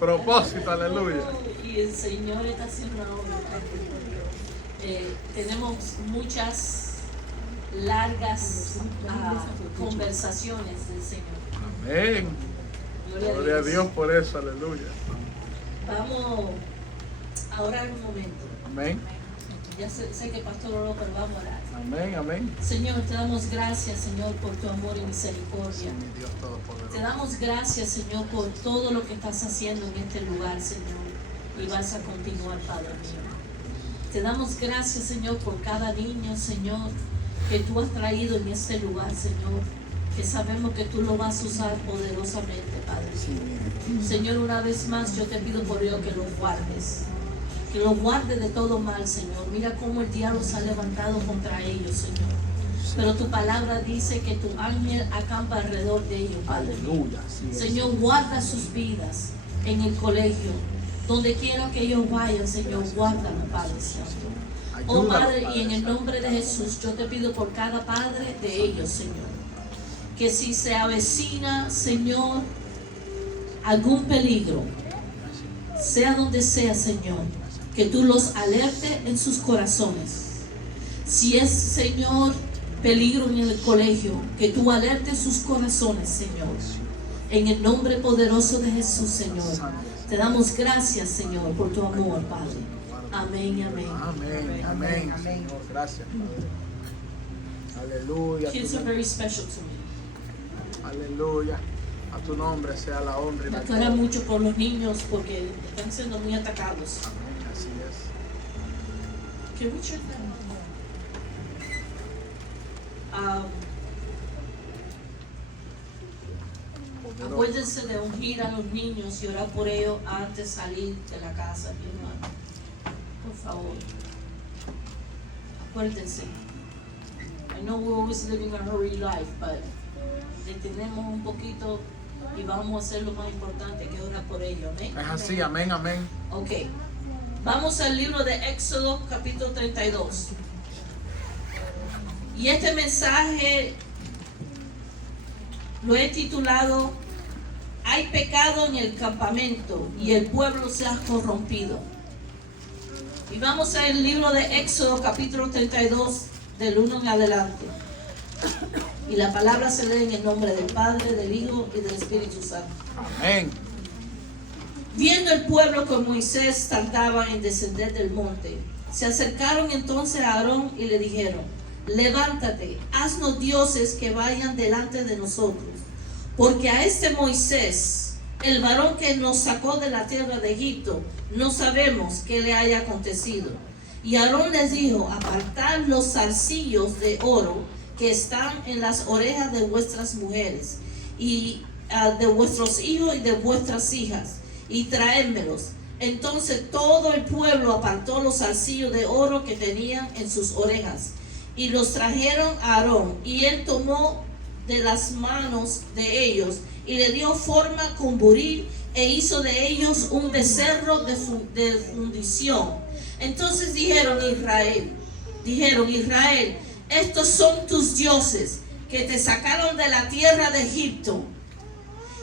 Propósito, aleluya. Y el Señor está haciendo una obra. Tenemos muchas largas conversaciones del Señor. Amén. Gloria a Dios por eso, aleluya. Vamos a orar un momento. Amén. Ya sé que Pastor oró, pero vamos a orar. Amén, amén. Señor, te damos gracias, Señor, por tu amor y misericordia. Mi Dios todopoderoso. Te damos gracias, Señor, por todo lo que estás haciendo en este lugar, Señor. Y vas a continuar, Padre mío. Te damos gracias, Señor, por cada niño, Señor, que tú has traído en este lugar, Señor. Que sabemos que tú lo vas a usar poderosamente, Padre mío. Señor, una vez más yo te pido por Dios que los guardes. Que los guardes de todo mal, Señor. Mira cómo el diablo se ha levantado contra ellos, Señor. Pero tu palabra dice que tu ángel acampa alrededor de ellos, Padre. Aleluya. Señor, guarda sus vidas en el colegio. Donde quiera que ellos vayan, Señor, guárdalo, Padre Santo. Oh Padre, y en el nombre de Jesús, yo te pido por cada padre de ellos, Señor. Que si se avecina, Señor, algún peligro, sea donde sea, Señor, que tú los alertes en sus corazones. Si es, Señor, peligro en el colegio, que tú alertes sus corazones, Señor. En el nombre poderoso de Jesús, Señor. Te damos gracias, Señor, por tu amor, Padre. Amén, amén. Amén, amén, Señor. Gracias, Padre. Aleluya. Kids are very special to me. Aleluya. A tu nombre sea la honra y Me la acuerda gloria. mucho por los niños porque están siendo muy atacados. Amén, así es. Can we check that? Acuérdense de ungir a los niños y orar por ellos antes de salir de la casa, hermano. Por favor. Acuérdense. I know we're always living a hurry life, but detenemos un poquito y vamos a hacer lo más importante, que es orar por ellos. Amén. Es así, amén, amén. Ok. Vamos al libro de Éxodo, capítulo 32. Y este mensaje lo he titulado Hay pecado en el campamento y el pueblo se ha corrompido. Y vamos al libro de Éxodo, capítulo 32, del 1 en adelante. Y la palabra se lee en el nombre del Padre, del Hijo y del Espíritu Santo. Amén. Viendo el pueblo que Moisés tardaba en descender del monte, se acercaron entonces a Aarón y le dijeron: levántate, haznos dioses que vayan delante de nosotros, porque a este Moisés, el varón que nos sacó de la tierra de Egipto, no sabemos qué le haya acontecido. Y Aarón les dijo: apartad los zarcillos de oro que están en las orejas de vuestras mujeres y de vuestros hijos y de vuestras hijas, y traédmelos. Entonces todo el pueblo apartó los zarcillos de oro que tenían en sus orejas y los trajeron a Aarón, y él tomó de las manos de ellos y le dio forma con buril e hizo de ellos un becerro de fundición. Entonces dijeron Israel, estos son tus dioses que te sacaron de la tierra de Egipto.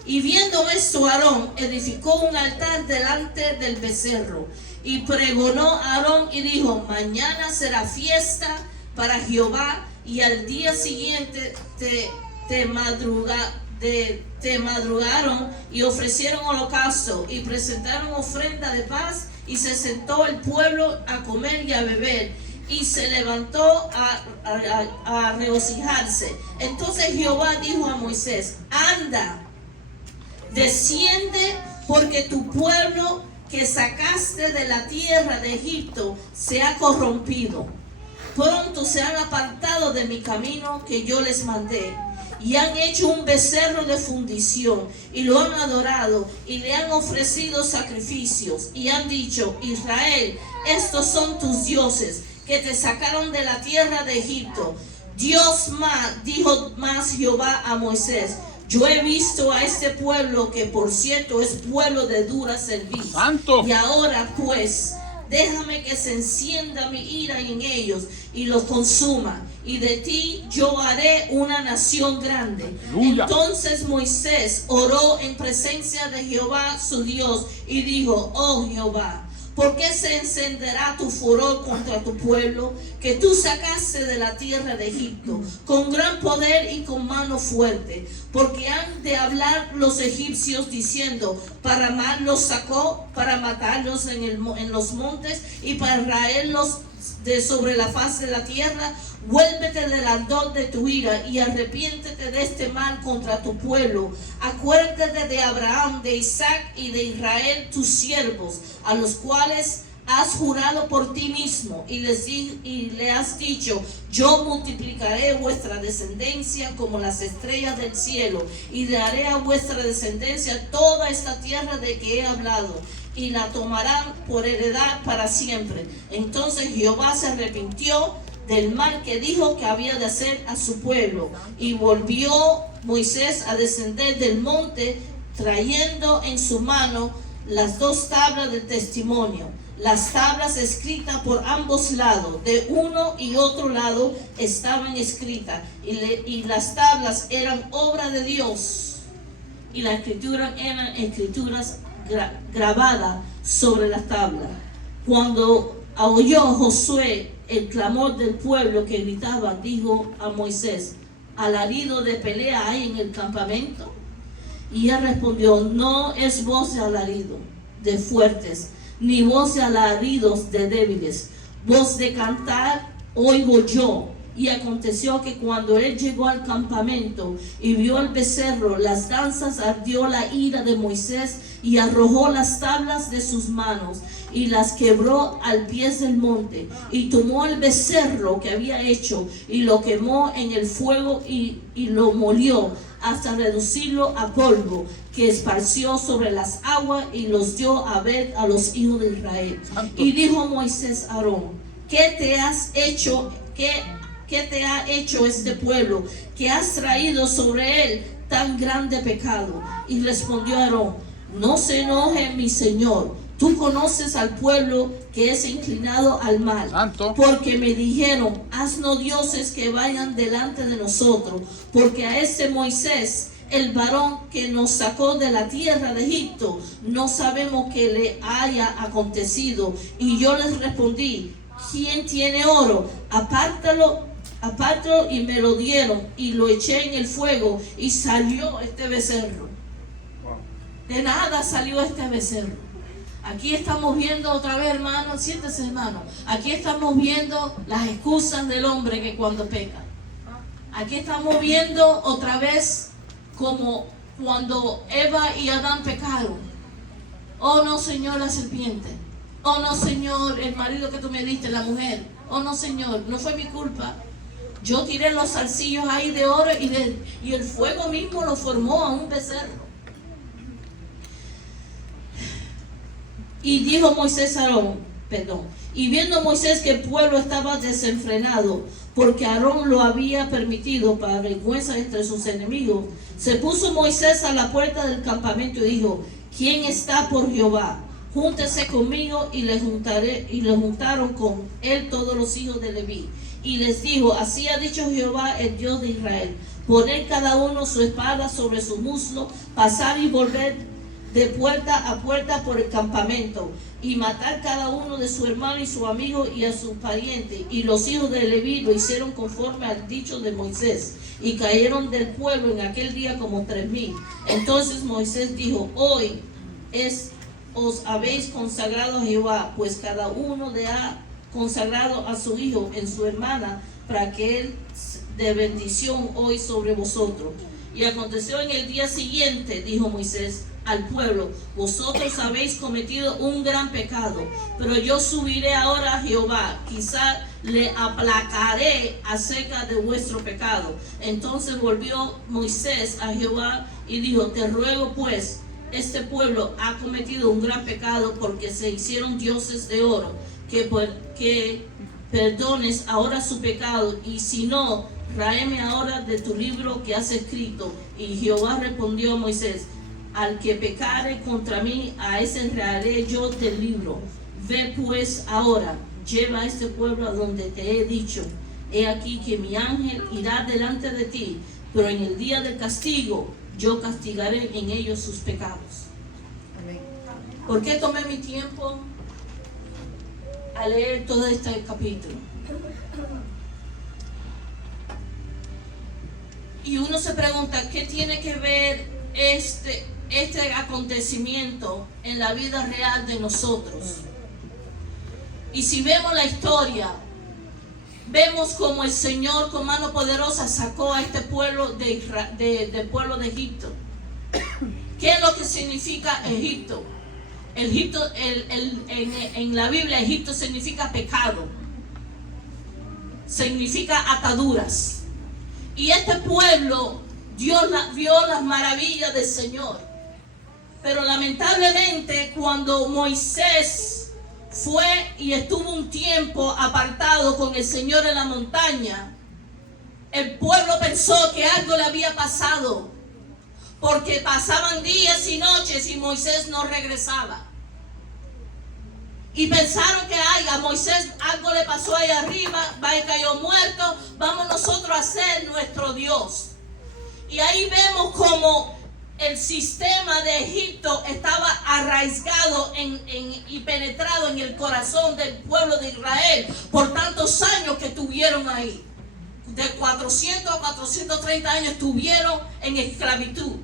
Y viendo esto, Aarón edificó un altar delante del becerro y pregonó a Aarón y dijo: mañana será fiesta para Jehová. Y al día siguiente te madrugaron y ofrecieron holocausto y presentaron ofrenda de paz, y se sentó el pueblo a comer y a beber, y se levantó a regocijarse. Entonces Jehová dijo a Moisés: anda, desciende, porque tu pueblo que sacaste de la tierra de Egipto se ha corrompido. Pronto se han apartado de mi camino que yo les mandé, y han hecho un becerro de fundición, y lo han adorado, y le han ofrecido sacrificios, y han dicho: Israel, estos son tus dioses que te sacaron de la tierra de Egipto. Dijo más Jehová a Moisés: yo he visto a este pueblo, que por cierto es pueblo de dura cerviz. ¡Santo! Y ahora pues, déjame que se encienda mi ira en ellos y los consuma, y de ti yo haré una nación grande. Aleluya. Entonces Moisés oró en presencia de Jehová su Dios y dijo: oh Jehová, ¿por qué se encenderá tu furor contra tu pueblo, que tú sacaste de la tierra de Egipto, con gran poder y con mano fuerte? Porque han de hablar los egipcios diciendo: para mal los sacó, para matarlos en los montes y para raerlos de sobre la faz de la tierra. Vuélvete del ardor de tu ira y arrepiéntete de este mal contra tu pueblo. Acuérdate de Abraham, de Isaac y de Israel, tus siervos, a los cuales has jurado por ti mismo, y le has dicho: yo multiplicaré vuestra descendencia como las estrellas del cielo, y daré a vuestra descendencia toda esta tierra de que he hablado, y la tomarán por heredad para siempre. Entonces Jehová se arrepintió del mal que dijo que había de hacer a su pueblo, y volvió Moisés a descender del monte, trayendo en su mano las 2 tablas del testimonio, las tablas escritas por ambos lados, de uno y otro lado estaban escritas, y las tablas eran obra de Dios, y las escrituras eran escrituras grabadas sobre las tablas. Cuando oyó Josué el clamor del pueblo que gritaba, dijo a Moisés: ¿alarido de pelea hay en el campamento? Y él respondió: no es voz de alarido de fuertes, ni voz de alaridos de débiles, voz de cantar oigo yo. Y aconteció que cuando él llegó al campamento y vio el becerro, las danzas, ardió la ira de Moisés, y arrojó las tablas de sus manos y las quebró al pie del monte, y tomó el becerro que había hecho y lo quemó en el fuego y lo molió hasta reducirlo a polvo, que esparció sobre las aguas, y los dio a ver a los hijos de Israel. Santo. Y dijo Moisés a Aarón: ¿qué te has hecho? ¿Qué te ha hecho este pueblo, que has traído sobre él tan grande pecado? Y respondió Aarón: no se enoje mi señor, tú conoces al pueblo que es inclinado al mal. Santo. Porque me dijeron: haznos dioses que vayan delante de nosotros, porque a este Moisés, el varón que nos sacó de la tierra de Egipto, no sabemos qué le haya acontecido. Y yo les respondí: ¿quién tiene oro? Apártalo, y me lo dieron, y lo eché en el fuego, y salió este becerro. De nada salió este becerro. Aquí estamos viendo otra vez, hermano, siéntese, hermano. Aquí estamos viendo las excusas del hombre que cuando peca. Aquí estamos viendo otra vez como cuando Eva y Adán pecaron. Oh no, Señor, la serpiente. Oh no, Señor, el marido que tú me diste, la mujer. Oh no, Señor, no fue mi culpa. Yo tiré los zarcillos ahí de oro, y el fuego mismo lo formó a un becerro. Y dijo Moisés a Aarón, y viendo Moisés que el pueblo estaba desenfrenado, porque Aarón lo había permitido para vergüenza entre sus enemigos, se puso Moisés a la puerta del campamento y dijo: ¿quién está por Jehová? Júntese conmigo. Y le juntaron con él todos los hijos de Leví. Y les dijo: así ha dicho Jehová, el Dios de Israel: poned cada uno su espada sobre su muslo, pasar y volver de puerta a puerta por el campamento, y matar cada uno de su hermano y su amigo y a su pariente. Y los hijos de Leví lo hicieron conforme al dicho de Moisés, y cayeron del pueblo en aquel día como 3,000. Entonces Moisés dijo: hoy os habéis consagrado a Jehová, pues cada uno ha consagrado a su hijo en su hermana, para que él dé bendición hoy sobre vosotros. Y aconteció en el día siguiente, dijo Moisés al pueblo: vosotros habéis cometido un gran pecado, pero yo subiré ahora a Jehová, quizá le aplacaré acerca de vuestro pecado. Entonces volvió Moisés a Jehová y dijo: te ruego pues, este pueblo ha cometido un gran pecado, porque se hicieron dioses de oro, que perdones ahora su pecado, y si no, tráeme ahora de tu libro que has escrito. Y Jehová respondió a Moisés: al que pecare contra mí, a ese traeré yo del libro. Ve pues ahora, lleva a este pueblo a donde te he dicho. He aquí que mi ángel irá delante de ti, pero en el día del castigo yo castigaré en ellos sus pecados. Amén. ¿Por qué tomé mi tiempo a leer todo este capítulo? Y uno se pregunta, ¿qué tiene que ver este acontecimiento en la vida real de nosotros? Y si vemos la historia, vemos como el Señor con mano poderosa sacó a este pueblo del pueblo de Egipto. ¿Qué es lo que significa Egipto? Egipto en la Biblia, Egipto significa pecado, significa ataduras. Y este pueblo vio las maravillas del Señor. Pero lamentablemente cuando Moisés fue y estuvo un tiempo apartado con el Señor en la montaña, el pueblo pensó que algo le había pasado, porque pasaban días y noches y Moisés no regresaba. Y pensaron que a Moisés algo le pasó ahí arriba, va y cayó muerto, vamos nosotros a ser nuestro Dios. Y ahí vemos como el sistema de Egipto estaba arraigado y penetrado en el corazón del pueblo de Israel por tantos años que tuvieron ahí. De 400 a 430 años estuvieron en esclavitud.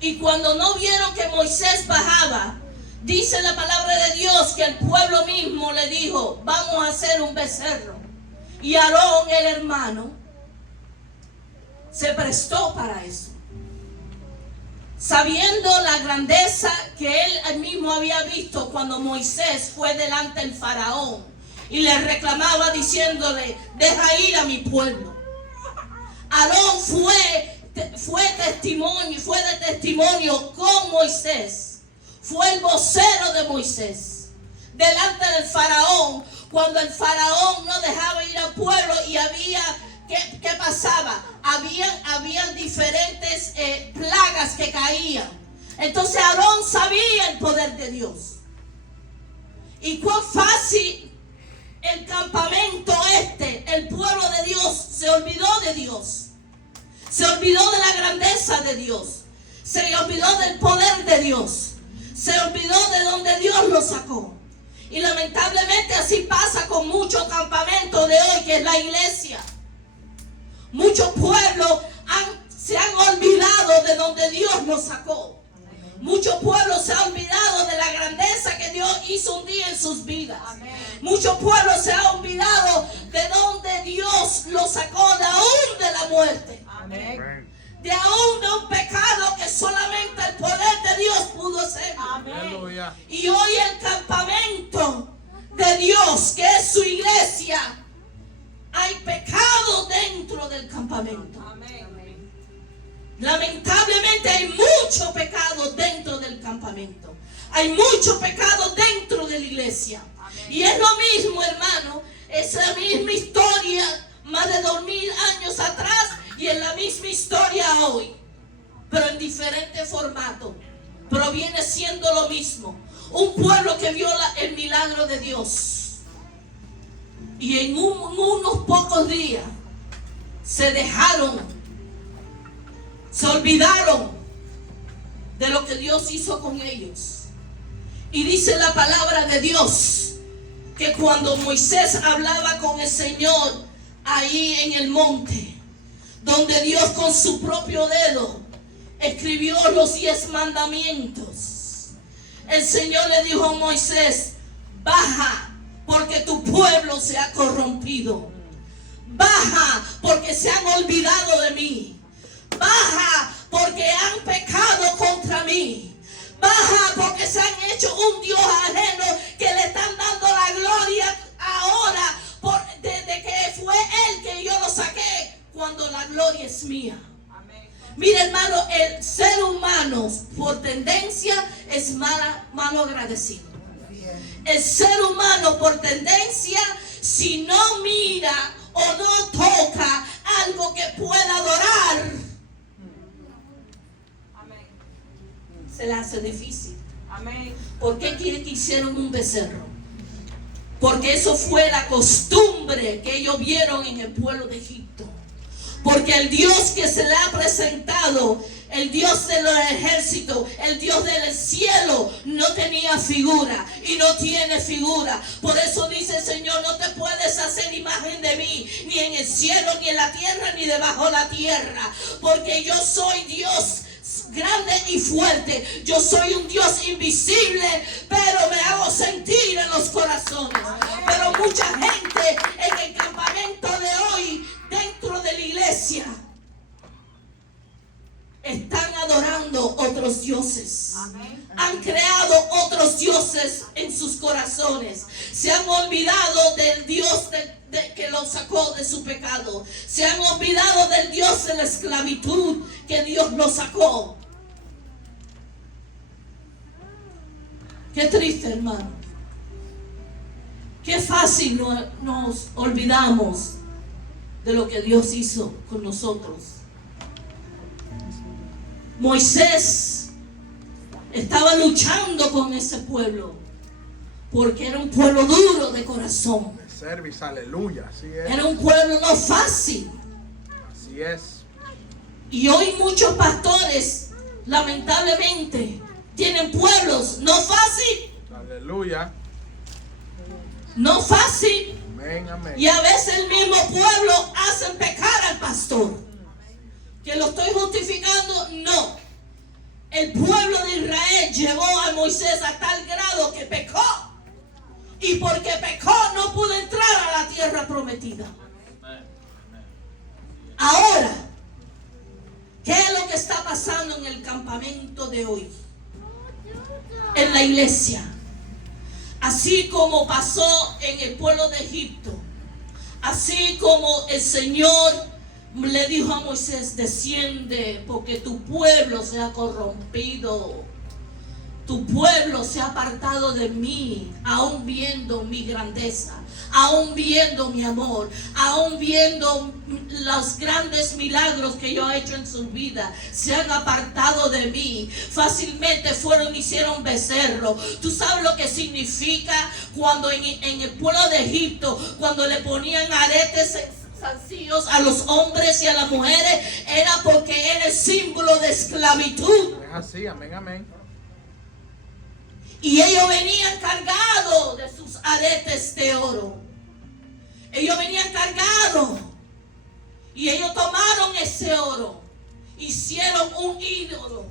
Y cuando no vieron que Moisés bajaba, dice la palabra de Dios que el pueblo mismo le dijo, vamos a hacer un becerro. Y Aarón, el hermano, se prestó para eso. Sabiendo la grandeza que él mismo había visto cuando Moisés fue delante del faraón y le reclamaba diciéndole, deja ir a mi pueblo. Aarón fue de testimonio con Moisés. Fue el vocero de Moisés delante del faraón, cuando el faraón no dejaba ir al pueblo y ¿qué pasaba? Habían diferentes plagas que caían. Entonces Aarón sabía el poder de Dios. Y cuán fácil el campamento el pueblo de Dios se olvidó de Dios. Se olvidó de la grandeza de Dios. Se olvidó del poder de Dios. Se olvidó de donde Dios lo sacó. Y lamentablemente así pasa con muchos campamentos de hoy, que es la iglesia. Muchos pueblos se han olvidado de donde Dios los sacó. Muchos pueblos se han olvidado de la grandeza que Dios hizo un día en sus vidas. Muchos pueblos se han olvidado de donde Dios los sacó, de aún de la muerte. Amén. De aún de un pecado que solamente el poder de Dios pudo hacer. Aleluya. Y hoy el campamento de Dios, que es su iglesia, hay pecado dentro del campamento. Amén. Lamentablemente hay mucho pecado dentro del campamento. Hay mucho pecado dentro de la iglesia. Amén. Y es lo mismo, hermano, es la misma historia más de 2000 años atrás y es la misma historia hoy, pero en diferente formato. Pero viene siendo lo mismo. Un pueblo que vio el milagro de Dios. Y en unos pocos días se olvidaron de lo que Dios hizo con ellos. Y dice la palabra de Dios que cuando Moisés hablaba con el Señor ahí en el monte, donde Dios con su propio dedo escribió los 10 mandamientos, el Señor le dijo a Moisés, baja porque tu pueblo se ha corrompido. Baja porque se han olvidado de mí. Baja porque han pecado contra mí. Baja porque se han hecho un Dios ajeno que le están dando la gloria ahora desde que fue Él que yo lo saqué, cuando la gloria es mía. Mira, hermano, el ser humano por tendencia es malo agradecido. El ser humano por tendencia, si no mira o no toca algo que pueda adorar, se le hace difícil. Amén. ¿Por qué hicieron un becerro? Porque eso fue la costumbre que ellos vieron en el pueblo de Egipto. Porque el Dios que se le ha presentado, el Dios de los ejércitos, el Dios del cielo, no tenía figura y no tiene figura. Por eso dice el Señor, no te puedes hacer imagen de mí, ni en el cielo, ni en la tierra, ni debajo de la tierra. Porque yo soy Dios grande y fuerte. Yo soy un Dios invisible, pero me hago sentir en los corazones. Pero mucha gente en el campamento de hoy, dentro de la iglesia, están adorando otros dioses. Han creado otros dioses en sus corazones. Se han olvidado del Dios que los sacó de su pecado. Se han olvidado del Dios de la esclavitud que Dios los sacó. Qué triste, hermano. Qué fácil nos olvidamos de lo que Dios hizo con nosotros. Moisés estaba luchando con ese pueblo porque era un pueblo duro de corazón. De service, aleluya, así es. Era un pueblo no fácil. Así es. Y hoy muchos pastores, lamentablemente, tienen pueblos no fácil. Aleluya. No fácil. Amén, amén. Y a veces el mismo pueblo hacen pecar al pastor. ¿Que lo estoy justificando? No. El pueblo de Israel llevó a Moisés a tal grado que pecó. Y porque pecó no pudo entrar a la tierra prometida. Ahora, ¿qué es lo que está pasando en el campamento de hoy? En la iglesia. Así como pasó en el pueblo de Egipto. Así como el Señor le dijo a Moisés, desciende porque tu pueblo se ha corrompido. Tu pueblo se ha apartado de mí, aún viendo mi grandeza, aún viendo mi amor, aún viendo los grandes milagros que yo he hecho en su vida. Se han apartado de mí. Fácilmente fueron y hicieron becerro. ¿Tú sabes lo que significa cuando en el pueblo de Egipto, cuando le ponían aretes zancillos a los hombres y a las mujeres? Era porque era el símbolo de esclavitud. Es así, amén, amén. Y ellos venían cargados de sus aretes de oro. Ellos venían cargados. Y ellos tomaron ese oro. Hicieron un ídolo.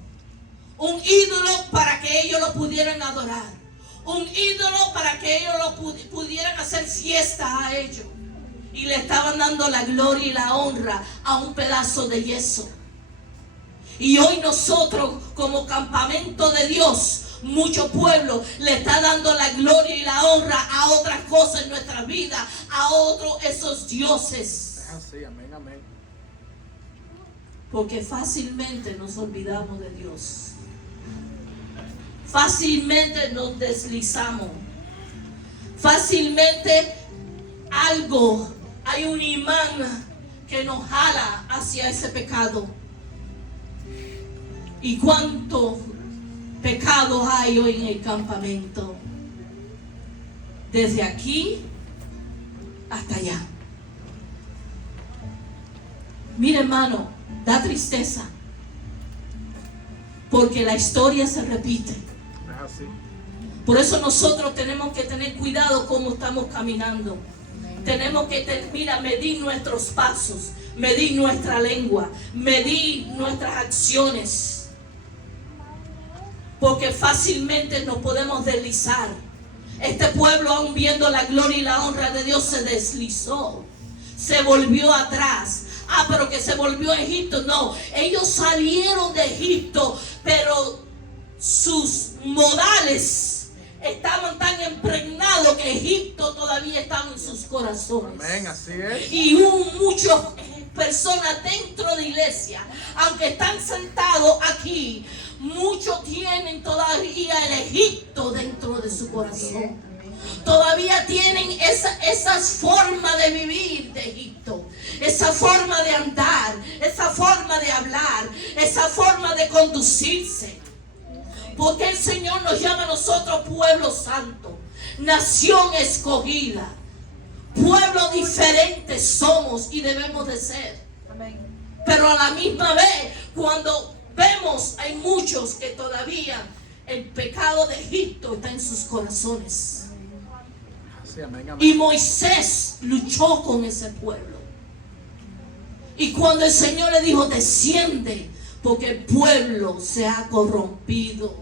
Un ídolo para que ellos lo pudieran adorar. Un ídolo para que ellos pudieran hacer fiesta a ellos. Y le estaban dando la gloria y la honra a un pedazo de yeso. Y hoy nosotros, como campamento de Dios, mucho pueblo le está dando la gloria y la honra a otras cosas en nuestra vida, a otros esos dioses. Es así, amén, amén. Porque fácilmente nos olvidamos de Dios. Fácilmente nos deslizamos. Fácilmente hay un imán que nos jala hacia ese pecado. ¿Y cuántos pecados hay hoy en el campamento? Desde aquí hasta allá. Mira, hermano, da tristeza. Porque la historia se repite. Es así. Por eso nosotros tenemos que tener cuidado cómo estamos caminando. Tenemos que, medir nuestros pasos, medir nuestra lengua, medir nuestras acciones. Porque fácilmente nos podemos deslizar. Este pueblo, aún viendo la gloria y la honra de Dios, se deslizó. Se volvió atrás. Pero que se volvió a Egipto. No, ellos salieron de Egipto, pero sus modales estaban tan impregnados que Egipto todavía estaba en sus corazones. Amén, así es. Y hubo muchas personas dentro de iglesia, aunque están sentados aquí, muchos tienen todavía el Egipto dentro de su corazón. Todavía tienen esa forma de vivir de Egipto, esa forma de andar, esa forma de hablar, esa forma de conducirse. Porque el Señor nos llama a nosotros pueblo santo, nación escogida, pueblo diferente somos y debemos de ser. Amén. Pero a la misma vez, cuando vemos, hay muchos que todavía el pecado de Egipto está en sus corazones. Sí, amén, amén. Y Moisés luchó con ese pueblo. Y cuando el Señor le dijo, desciende, porque el pueblo se ha corrompido,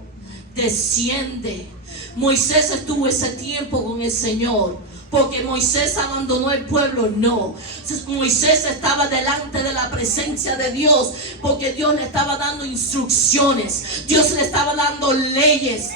desciende. Moisés estuvo ese tiempo con el Señor, porque Moisés abandonó el pueblo, no. Moisés estaba delante de la presencia de Dios, porque Dios le estaba dando instrucciones, Dios le estaba dando leyes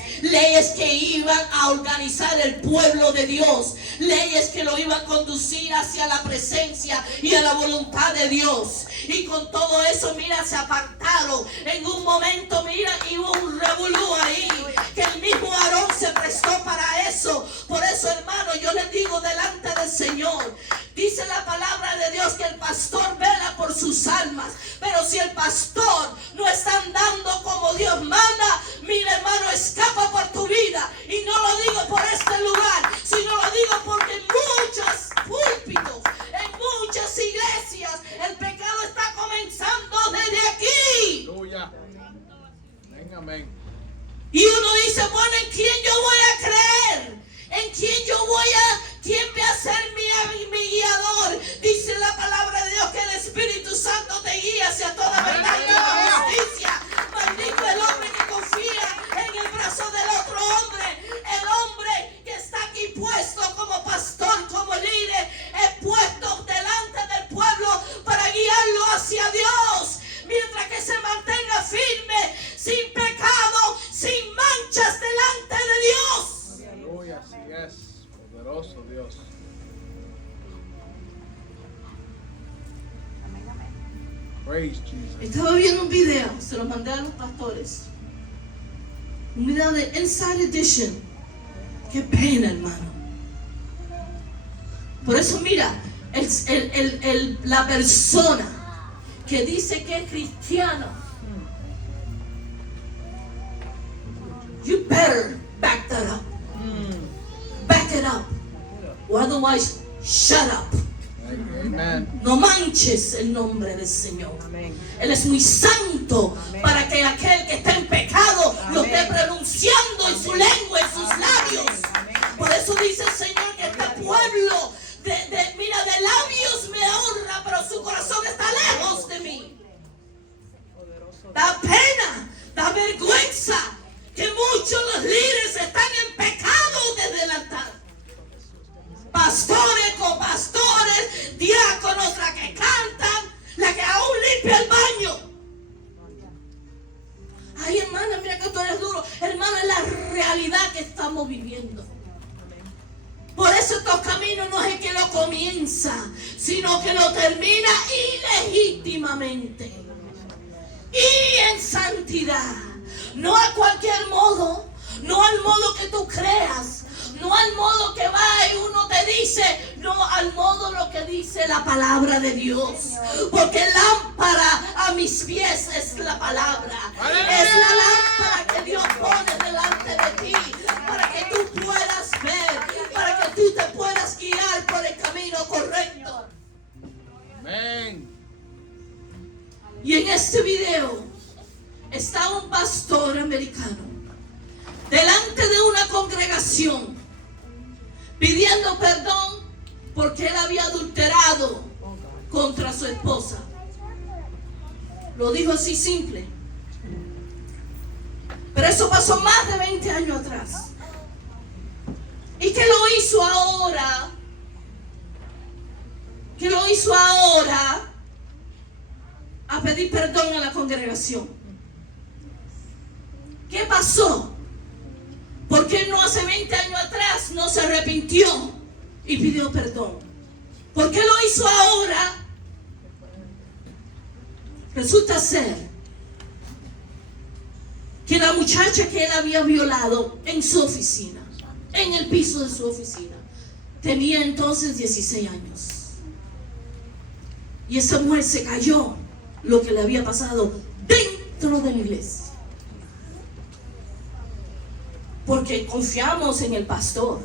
que iban a organizar el pueblo de Dios, leyes que lo iban a conducir hacia la presencia y a la voluntad de Dios. Y con todo eso, mira, se apartaron. En un momento, mira, hubo un revolú ahí, que el mismo Aarón se prestó para eso. Por eso, hermano, yo les digo delante del Señor, dice la palabra de Dios que el pastor vela por sus almas. Pero si el pastor no está andando como Dios manda, mira, hermano, escapa por tu vida. Y no lo digo por este lugar, sino lo digo porque en muchos púlpitos, en muchas iglesias, el pecado está comenzando desde aquí. Aleluya. Amén, amén. Y uno dice, bueno, ¿en quién yo voy a creer? ¿En quién va a ser mi guiador? Dice la palabra de Dios que el Espíritu Santo te guía hacia toda verdad y toda justicia. Maldito el hombre que confía en el brazo del otro hombre. El hombre que está aquí puesto como pastor, como líder, es puesto delante del pueblo para guiarlo hacia Dios. Mientras que se mantenga firme, sin pecado, sin manchas delante de Dios. Aleluya, así es. Poderoso Dios. Praise Jesus. Estaba viendo un video, se lo mandé a los pastores. Un video de Inside Edition. Qué pena, hermano. Por eso, mira, la persona que dice que es cristiano, you better back that up. Back it up. Or otherwise, shut up. Amen. No manches el nombre del Señor. Amén. Él es muy santo. Amén. Para que aquel que está en pecado lo Amén. esté pronunciando en su lengua, en sus Amén. labios. Amén. Por eso dice el Señor que este pueblo mira, de labios me honra, pero su corazón está lejos de mí. Poderoso. Da pena, da vergüenza que muchos los líderes están en pecado desde el altar. Pastores, copastores, diáconos, la que cantan, la que aún limpia el baño. Ay, hermana, mira que tú eres duro. Hermana, es la realidad que estamos viviendo. Por eso estos caminos no es el que lo comienza, sino que lo termina ilegítimamente. Y en santidad. No a cualquier modo, no al modo que tú creas, no al modo que va y uno te dice, no al modo lo que dice la palabra de Dios. Porque lámpara a mis pies es la palabra. Es la lámpara que Dios pone delante de ti para que tú puedas ver, para que tú te puedas guiar por el camino correcto. Amén. Y en este video está un pastor americano delante de una congregación pidiendo perdón porque él había adulterado contra su esposa. Lo dijo así simple. Pero eso pasó más de 20 años atrás. ¿Y qué lo hizo ahora? ¿Qué lo hizo ahora a pedir perdón a la congregación? ¿Qué pasó? ¿Por qué no hace 20 años atrás no se arrepintió y pidió perdón? ¿Por qué lo hizo ahora? Resulta ser que la muchacha que él había violado en su oficina, en el piso de su oficina, tenía entonces 16 años. Y esa mujer se cayó lo que le había pasado dentro de la iglesia. Porque confiamos en el pastor.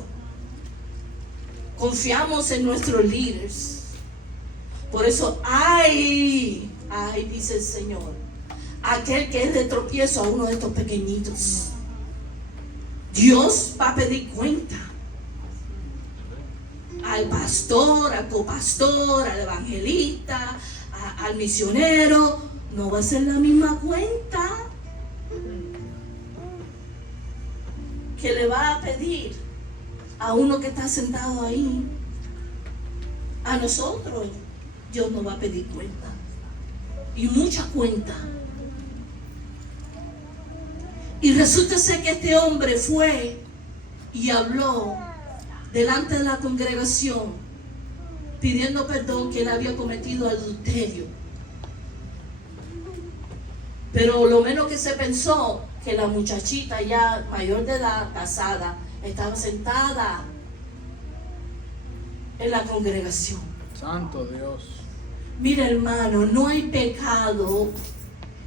Confiamos en nuestros líderes. Por eso, ay, dice el Señor, aquel que es de tropiezo a uno de estos pequeñitos. Dios va a pedir cuenta. Al pastor, al copastor, al evangelista, al misionero, no va a ser la misma cuenta que le va a pedir a uno que está sentado ahí. A nosotros Dios nos va a pedir cuenta, y mucha cuenta. Y resulta ser que este hombre fue y habló delante de la congregación pidiendo perdón, que él había cometido adulterio. Pero lo menos que se pensó, que la muchachita ya mayor de edad, casada, estaba sentada en la congregación. Santo Dios. Mira, hermano, no hay pecado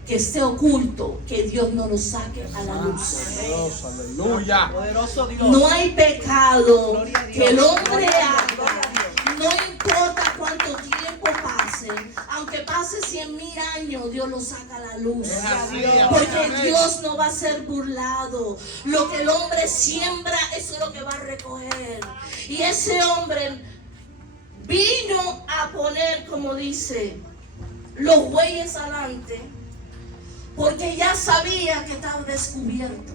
que esté oculto que Dios no lo saque a la luz. Dios, aleluya. Poderoso Dios. No hay pecado Gloria a Dios. que el hombre Gloria haga, a Dios. no importa cuánto tiempo pase, aunque pase 100,000 años, Dios lo saca a la luz. Es así, Porque amén. Dios no va a ser burlado. Lo que el hombre siembra, eso es lo que va a recoger. Y ese hombre vino a poner, como dice, los bueyes adelante, porque ya sabía que estaba descubierto.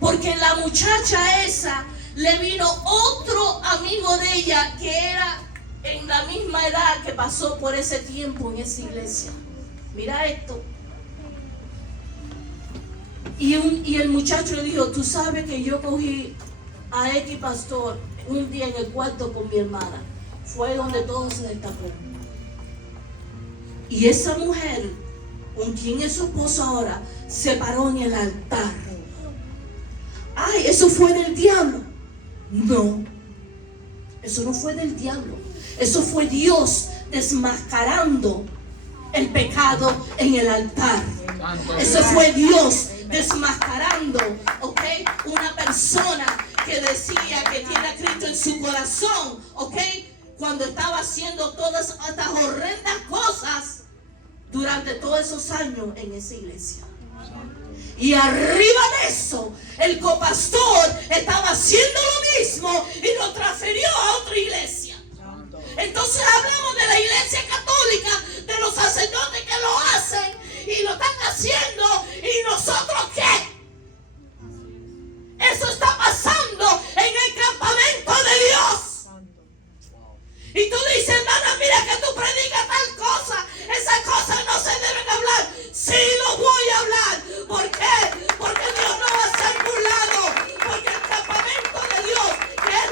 Porque la muchacha esa le vino otro amigo de ella que era en la misma edad, que pasó por ese tiempo en esa iglesia. Mira esto. Y el muchacho le dijo: tú sabes que yo cogí a X pastor un día en el cuarto con mi hermana. Fue donde todo se destapó. Y esa mujer, con quien es su esposo ahora, se paró en el altar. Ay, ¿eso fue del diablo? No, eso no fue del diablo. Eso fue Dios desmascarando el pecado en el altar. Santo Eso Dios. fue Dios desmascarando, ¿ok? Una persona que decía que tiene a Cristo en su corazón, ¿ok? Cuando estaba haciendo todas estas horrendas cosas durante todos esos años en esa iglesia. Y arriba de eso, el copastor estaba haciendo lo mismo y lo transfirió a otra iglesia. Entonces hablamos de la iglesia católica, de los sacerdotes que lo hacen y lo están haciendo, ¿y nosotros qué? Eso está pasando en el campamento de Dios. Y tú dices: hermana, mira que tú predicas tal cosa, esas cosas no se deben hablar. Sí lo voy a hablar. ¿Por qué? Porque Dios no va a ser burlado. Porque el campamento de Dios, que es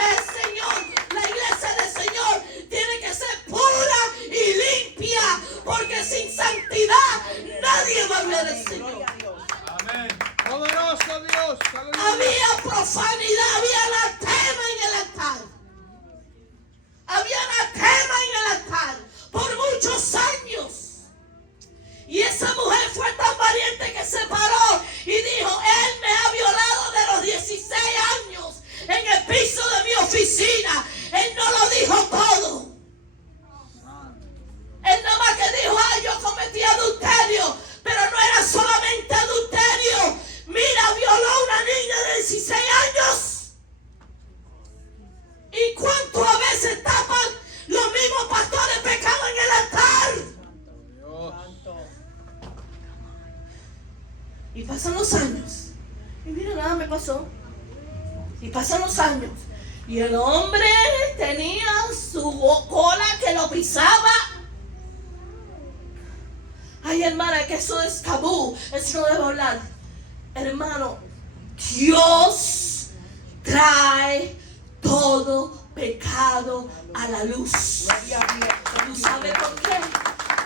el Señor, la iglesia del Señor, tiene que ser pura y limpia. Porque sin santidad nadie va a ver al Señor. Gloria a Dios. Amén. Poderoso Dios. Aleluya. Había profanidad, había anatema en el altar. Había anatema en el altar por muchos años. Y esa mujer fue tan valiente que se paró y dijo: él me ha violado de los 16 años en el piso de mi oficina. Él no lo dijo todo. Él nada más que dijo: ay, yo cometí adulterio. Pero no era solamente adulterio. Mira, violó a una niña de 16 años. ¿Y cuánto a veces tapan los mismos pastores pecado en el altar? Dios. Santo. Y pasan los años. Y mira, nada me pasó. Y pasan los años. Y el hombre tenía su cola que lo pisaba. Ay, hermana, que eso es tabú. Eso no debe hablar. Hermano, Dios trae todo pecado a la luz. Gloria a Dios. ¿Tú sabes por qué?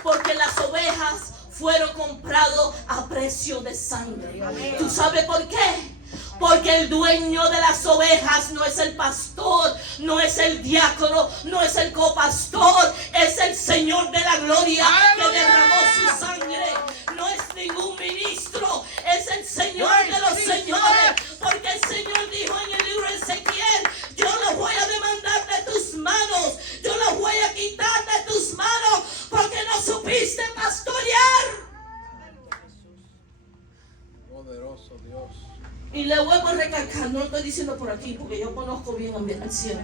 Porque las ovejas fueron compradas a precio de sangre. ¿Tú sabes por qué? Porque Porque el dueño de las ovejas no es el pastor, no es el diácono, no es el copastor, es el Señor de la gloria que derramó su sangre. No es ningún ministro, es el Señor de los señores. Porque el Señor dijo en el libro de Ezequiel: yo los voy a demandar de tus manos, yo los voy a quitar de tus manos, porque no supiste pastorear. Poderoso Dios. Y le vuelvo a recalcar, no lo estoy diciendo por aquí, porque yo conozco bien al cielo.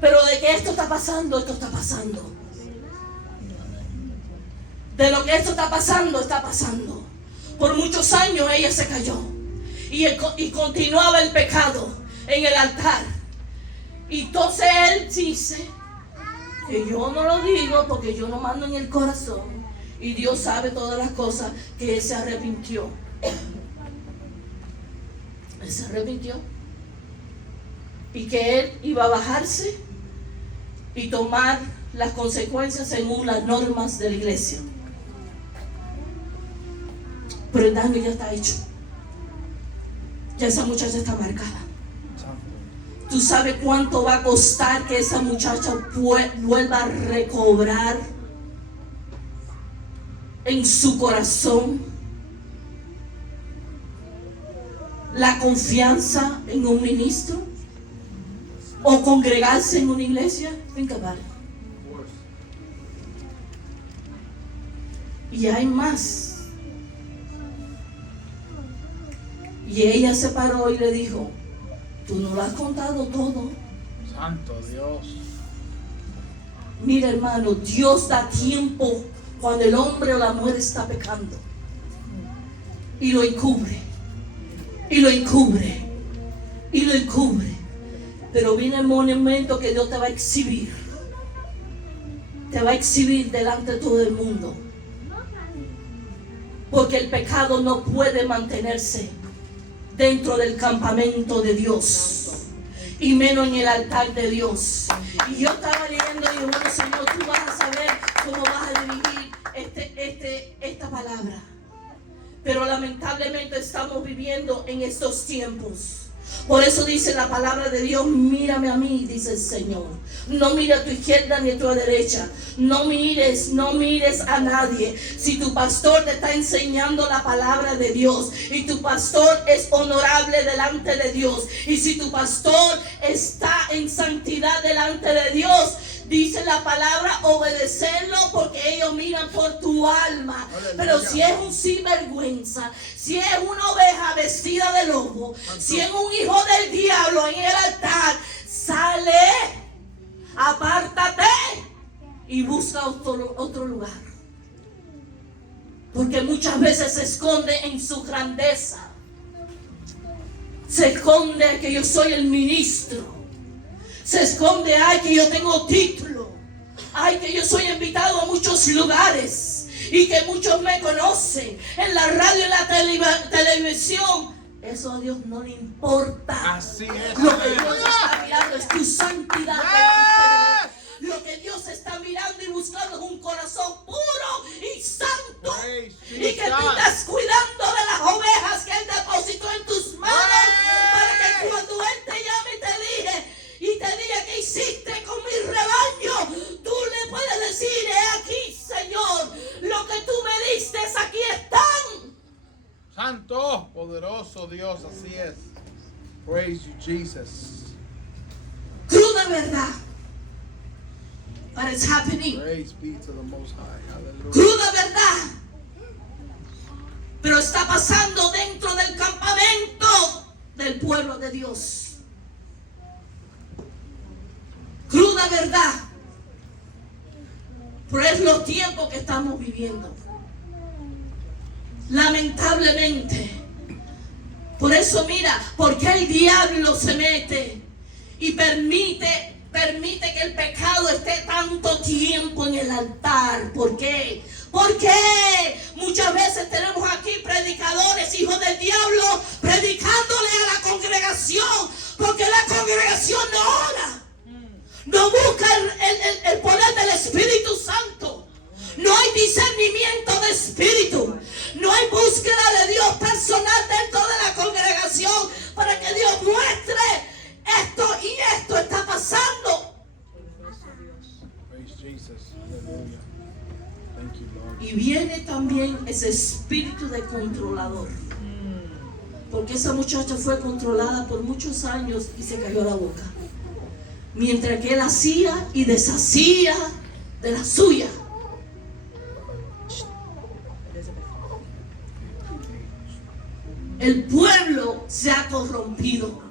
Pero de que esto está pasando, esto está pasando. De lo que esto está pasando, está pasando. Por muchos años ella se cayó. Y continuaba el pecado en el altar. Y entonces él dice que yo no lo digo porque yo no mando en el corazón. Y Dios sabe todas las cosas, que él se arrepintió. Él se arrepintió. Y que él iba a bajarse y tomar las consecuencias según las normas de la iglesia. Pero el daño ya está hecho. Ya esa muchacha está marcada. ¿Tú sabes cuánto va a costar que esa muchacha vuelva a recobrar en su corazón la confianza en un ministro o congregarse en una iglesia? Think about it. Y hay más. Y ella se paró y le dijo: tú no lo has contado todo. Santo Dios. Mira, hermano, Dios da tiempo cuando el hombre o la mujer está pecando. Y lo encubre. Y lo encubre. Y lo encubre. Pero viene el momento que Dios te va a exhibir. Te va a exhibir delante de todo el mundo. Porque el pecado no puede mantenerse dentro del campamento de Dios, y menos en el altar de Dios. Y yo estaba leyendo y dije: bueno, Señor, tú vas a saber cómo vas a dirigir esta palabra. Pero lamentablemente estamos viviendo en estos tiempos. Por eso dice la palabra de Dios: mírame a mí, dice el Señor. No mires a tu izquierda ni a tu derecha. No mires a nadie. Si tu pastor te está enseñando la palabra de Dios, y tu pastor es honorable delante de Dios, y si tu pastor está en santidad delante de Dios, dice la palabra: obedecerlo, porque ellos miran por tu alma. Pero si es un sinvergüenza, si es una oveja vestida de lobo, si es un hijo del diablo en el altar, sale, apártate y busca otro lugar. Porque muchas veces se esconde en su grandeza. Se esconde que yo soy el ministro. Se esconde: ay, que yo tengo título. Ay, que yo soy invitado a muchos lugares y que muchos me conocen en la radio y la televisión. Eso a Dios no le importa. Así es. Lo que Dios está mirando es tu santidad delante de Dios. Lo que Dios está mirando y buscando es un corazón puro y santo. Y que tú estás cuidando de las ovejas que Él depositó en tus manos, para que cuando Él te llame y te diga qué hiciste con mi rebaño, tú le puedes decir: he aquí, Señor, lo que tú me diste, aquí están. Santo, poderoso Dios, así es. Praise you, Jesus. Cruda verdad. But it's happening. Praise be to the Most High. Hallelujah. Cruda verdad. Pero está pasando dentro del campamento del pueblo de Dios. Cruda verdad. Pero es los tiempos que estamos viviendo. Lamentablemente. Por eso mira, porque el diablo se mete y permite que el pecado esté tanto tiempo en el altar. ¿Por qué? Porque muchas veces tenemos aquí predicadores, hijos del diablo, predicándole a la congregación, porque la congregación no ora, no busca el poder del Espíritu Santo. No hay discernimiento de espíritu. No hay búsqueda de Dios personal dentro de la congregación, también ese espíritu de controlador. Porque esa muchacha fue controlada por muchos años y se cayó la boca. Mientras que él hacía y deshacía de la suya. El pueblo se ha corrompido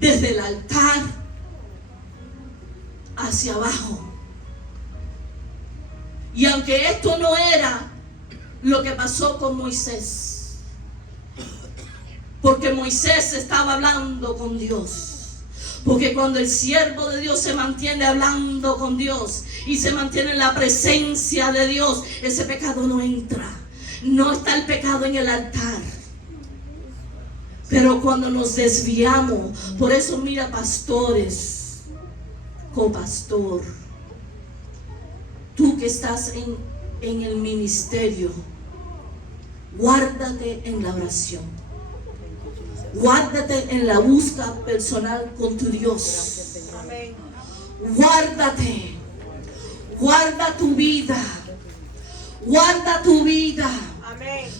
desde el altar hacia abajo. Y aunque esto no era lo que pasó con Moisés, porque Moisés estaba hablando con Dios. Porque cuando el siervo de Dios se mantiene hablando con Dios y se mantiene en la presencia de Dios, ese pecado no entra. No está el pecado en el altar. Pero cuando nos desviamos, por eso mira, pastores, copastor, tú que estás en el ministerio, guárdate en la oración. Guárdate en la búsqueda personal con tu Dios. Guárdate. Guarda tu vida. Guarda tu vida.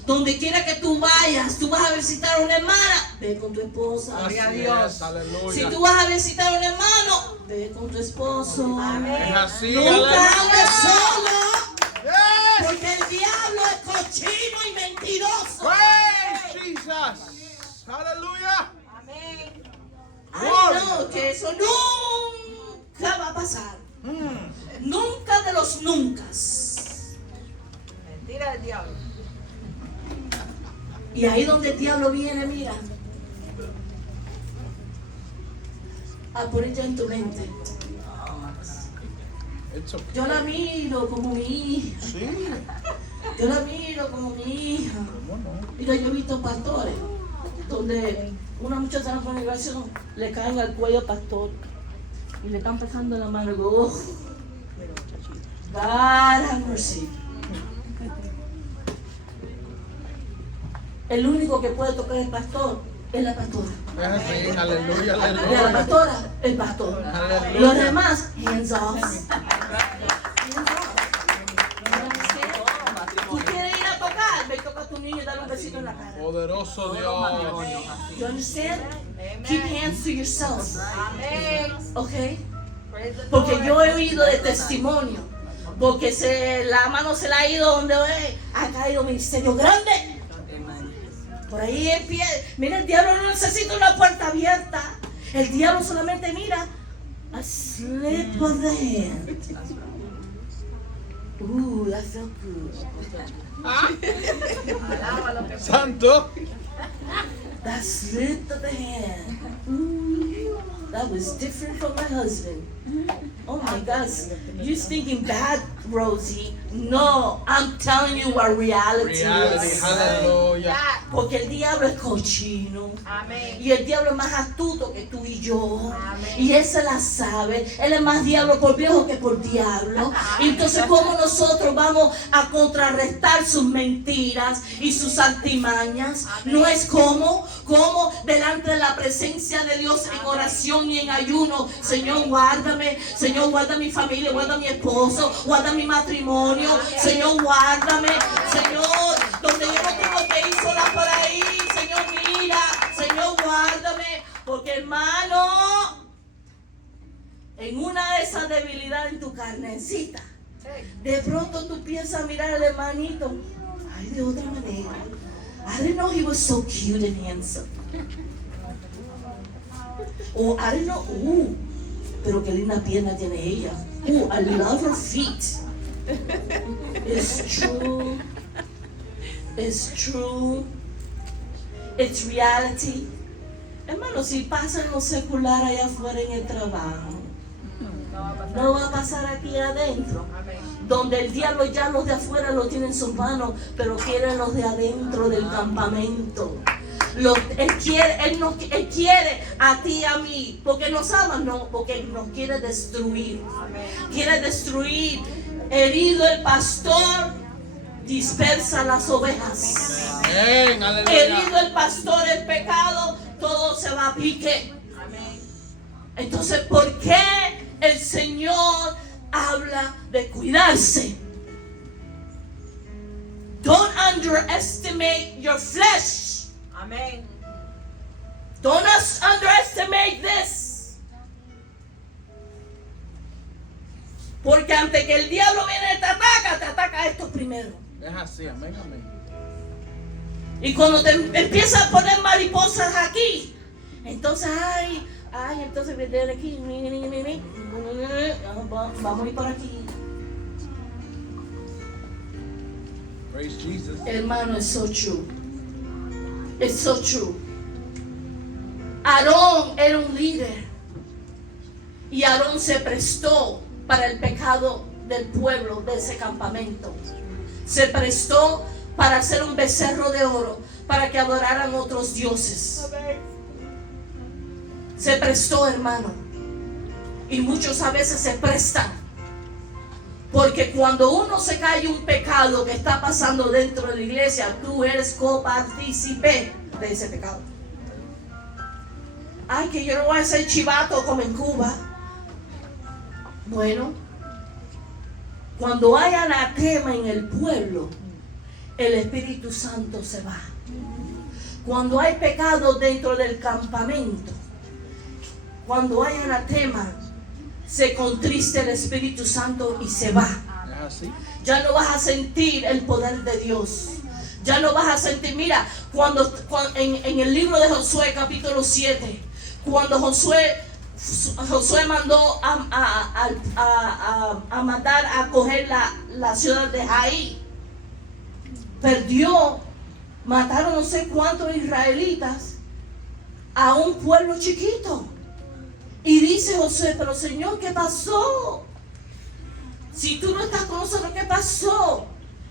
Donde quiera que tú vayas, tú vas a visitar a una hermana, ve con tu esposa. Gloria a Dios. Aleluya. Si tú vas a visitar a un hermano, ve con tu esposo. Es así, Nunca andes aleluya. solo. Porque el diablo es cochino y mentiroso. Praise Jesus. Aleluya. Ay, no, que eso nunca va a pasar. Nunca de los nunca. Mentira del diablo. Y ahí donde el diablo viene, mira, a poner ya en tu mente. It's okay. Yo la miro como mi hija. Sí. Yo la miro como mi hija. Mira, yo he visto pastores donde una muchacha en la congregación le caen al cuello al pastor y le están pesando la mano y digo, oh, God have mercy. El único que puede tocar el pastor es la pastora. Es así, aleluya, Y a la aleluya. pastora, el pastor. Aleluya. Los demás, hands off. ¿Tú quieres ir a tocar? Ve y toca a tu niño y dale un besito en la cara. Poderoso Dios. You understand? Keep hands to yourself. Okay? Porque yo he oído de testimonio. Porque la mano se la ha ido donde ha caído ministerio grande. Por ahí en pie. Mira, el diablo no necesita una puerta abierta. El diablo solamente mira a slip of the hand. Ooh, that felt good. Santo. That slip of the hand. Ooh, that was different from my husband. Oh my gosh. You're thinking bad, Rosie. No, I'm telling you what reality Reality, is. aleluya. Porque el diablo es cochino. Y el diablo es más astuto que tú y yo. Y él se la sabe. Él es más diablo por viejo que por diablo. Y entonces, ¿cómo nosotros vamos a contrarrestar sus mentiras y sus artimañas? No es como delante de la presencia de Dios en oración y en ayuno. Señor, guárdame. Señor, guarda mi familia, guarda mi esposo, guarda mi matrimonio. Señor, guárdame. Señor, donde yo no tengo que ir sola por ahí. Señor, mira. Señor, guárdame. Porque, hermano, en una de esas debilidades en tu carnecita, de pronto tú piensas mirar al hermanito. Ay, de otra manera. I didn't know he was so cute and handsome. Oh, I didn't know. Pero qué linda pierna tiene ella. I love her feet. It's true. It's true. It's reality. Hermano, si pasa en lo secular allá afuera en el trabajo, no va a pasar aquí adentro. Donde el diablo ya los de afuera lo tiene en sus manos, pero quiere los de adentro del campamento. Él quiere a ti y a mí, porque nos ama, no, porque nos quiere destruir. Quiere destruir. Herido el pastor, dispersa las ovejas. Amén, aleluya. Herido el pastor el pecado, todo se va a pique. Entonces, ¿por qué el Señor habla de cuidarse? Don't underestimate your flesh. Amén. Don't underestimate this. Porque antes que el diablo viene y te ataca esto primero. Es así, amén, amén. Y cuando te empiezas a poner mariposas aquí, entonces, entonces viene aquí, vamos a ir por aquí. Praise Jesus. Hermano, es so true. It's so true. Aarón era un líder. Y Aarón se prestó para el pecado del pueblo de ese campamento. Se prestó para hacer un becerro de oro, para que adoraran otros dioses. Se prestó, hermano. Y muchos a veces se prestan. Porque cuando uno se cae un pecado que está pasando dentro de la iglesia, tú eres copartícipe de ese pecado. Ay, que yo no voy a ser chivato como en Cuba. Bueno, cuando hay anatema en el pueblo, el Espíritu Santo se va. Cuando hay pecado dentro del campamento, cuando hay anatema, se contriste el Espíritu Santo y se va. Es así. Ya no vas a sentir el poder de Dios. Ya no vas a sentir, mira, cuando en el libro de Josué capítulo 7, cuando Josué mandó a mandar a coger la ciudad de Jaí, mataron no sé cuántos israelitas a un pueblo chiquito. Y dice Josué, pero Señor, ¿qué pasó? Si tú no estás con nosotros, ¿qué pasó?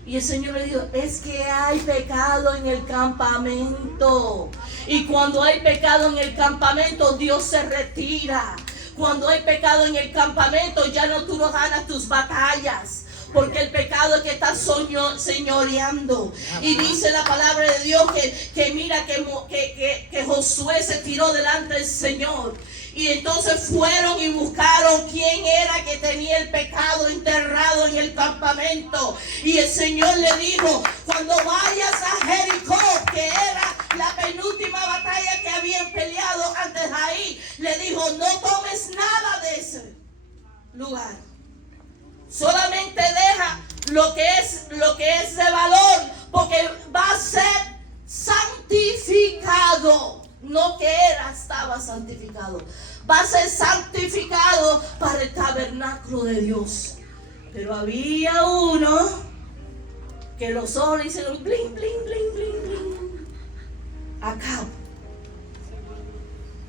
Y el Señor le dijo, es que hay pecado en el campamento. Y cuando hay pecado en el campamento, Dios se retira. Cuando hay pecado en el campamento, tú no ganas tus batallas. Porque el pecado es que está señoreando. Y dice la palabra de Dios que Josué se tiró delante del Señor. Y entonces fueron y buscaron quién era que tenía el pecado enterrado en el campamento. Y el Señor le dijo, cuando vayas a Jericó, que era la penúltima batalla que habían peleado antes de ahí, le dijo, no tomes nada de ese lugar. Solamente deja lo que es de valor, porque va a ser santificado. No que estaba santificado. Va a ser santificado para el tabernáculo de Dios. Pero había uno que los ojos le hicieron bling, bling, bling, bling, bling. Acá.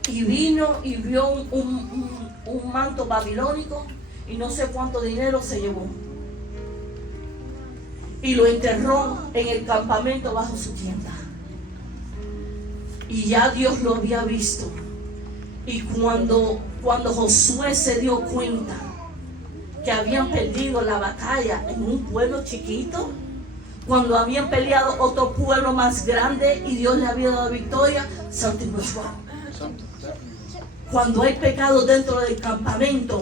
Y vino y vio un manto babilónico y no sé cuánto dinero se llevó. Y lo enterró en el campamento bajo su tienda. Y ya Dios lo había visto. Y cuando Josué se dio cuenta que habían perdido la batalla en un pueblo chiquito, cuando habían peleado otro pueblo más grande y Dios le había dado victoria, something was wrong. Cuando hay pecado dentro del campamento,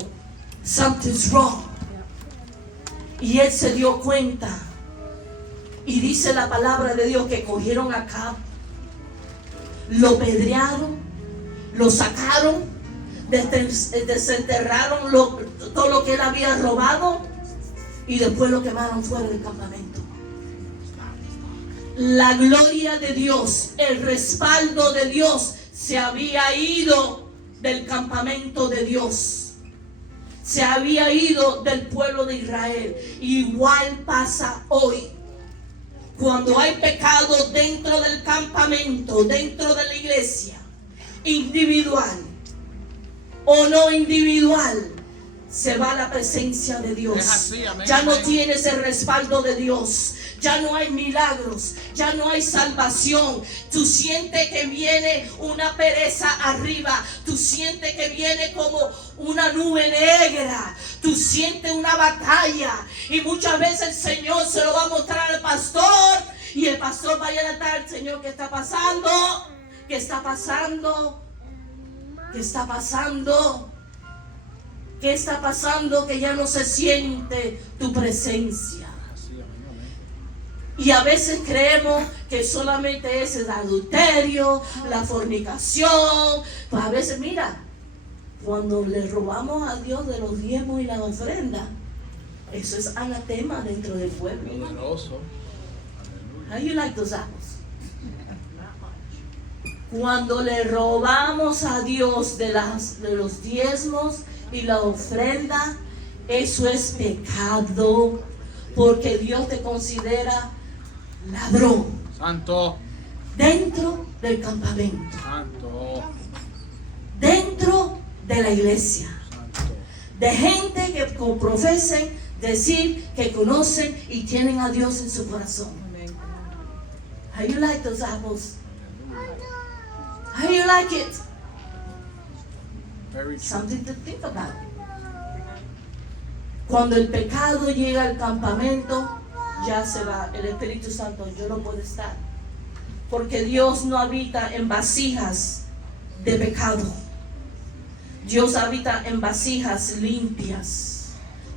something's wrong. Y él se dio cuenta. Y dice la palabra de Dios que cogieron a Acab, lo pedrearon, lo sacaron, desenterraron todo lo que él había robado y después lo quemaron fuera del campamento. La gloria de Dios, el respaldo de Dios se había ido del campamento de Dios. Se había ido del pueblo de Israel. Igual pasa hoy. Cuando hay pecado dentro del campamento, dentro de la iglesia, individual o no individual, se va la presencia de Dios. Es así, amén, ya no amén. tienes el respaldo de Dios. Ya no hay milagros, ya no hay salvación. Tú sientes que viene una pereza arriba. Tú sientes que viene como una nube negra. Tú sientes una batalla. Y muchas veces el Señor se lo va a mostrar al pastor. Y el pastor va a adelantar, Señor, ¿qué está pasando? ¿Qué está pasando? ¿Qué está pasando? ¿Qué está pasando? Que ya no se siente tu presencia. Y a veces creemos que solamente es el adulterio, la fornicación. Pues a veces, mira, cuando le robamos a Dios de los diezmos y la ofrenda, eso es anatema dentro del pueblo. Poderoso. How you like those apples? Cuando le robamos a Dios de los diezmos y la ofrenda, eso es pecado, porque Dios te considera ladrón Santo. dentro del campamento, Santo. dentro de la iglesia, Santo. de gente que profesen decir que conocen y tienen a Dios en su corazón. Amén. How you like those apples? How you like it? Very true. Something to think about. Cuando el pecado llega al campamento, ya se va. El Espíritu Santo yo no puedo estar. Porque Dios no habita en vasijas de pecado. Dios habita en vasijas limpias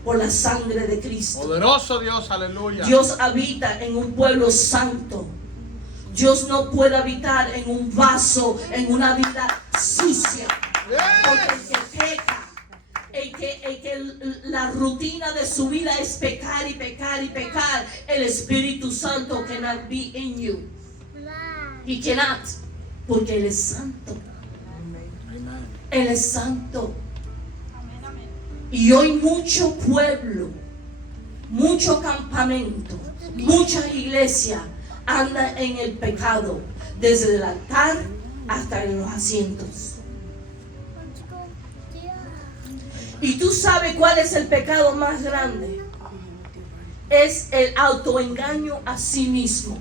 por la sangre de Cristo. Poderoso Dios, aleluya. Dios habita en un pueblo santo. Dios no puede habitar en un vaso, en una vida sucia. Porque el que peca, el que la rutina de su vida es pecar y pecar y pecar, el Espíritu Santo cannot be in you. He cannot, porque Él es santo. Amen. Él es santo. Y hoy mucho pueblo, mucho campamento, mucha iglesia anda en el pecado, desde el altar hasta en los asientos. Y tú sabes cuál es el pecado más grande. Es el autoengaño a sí mismo.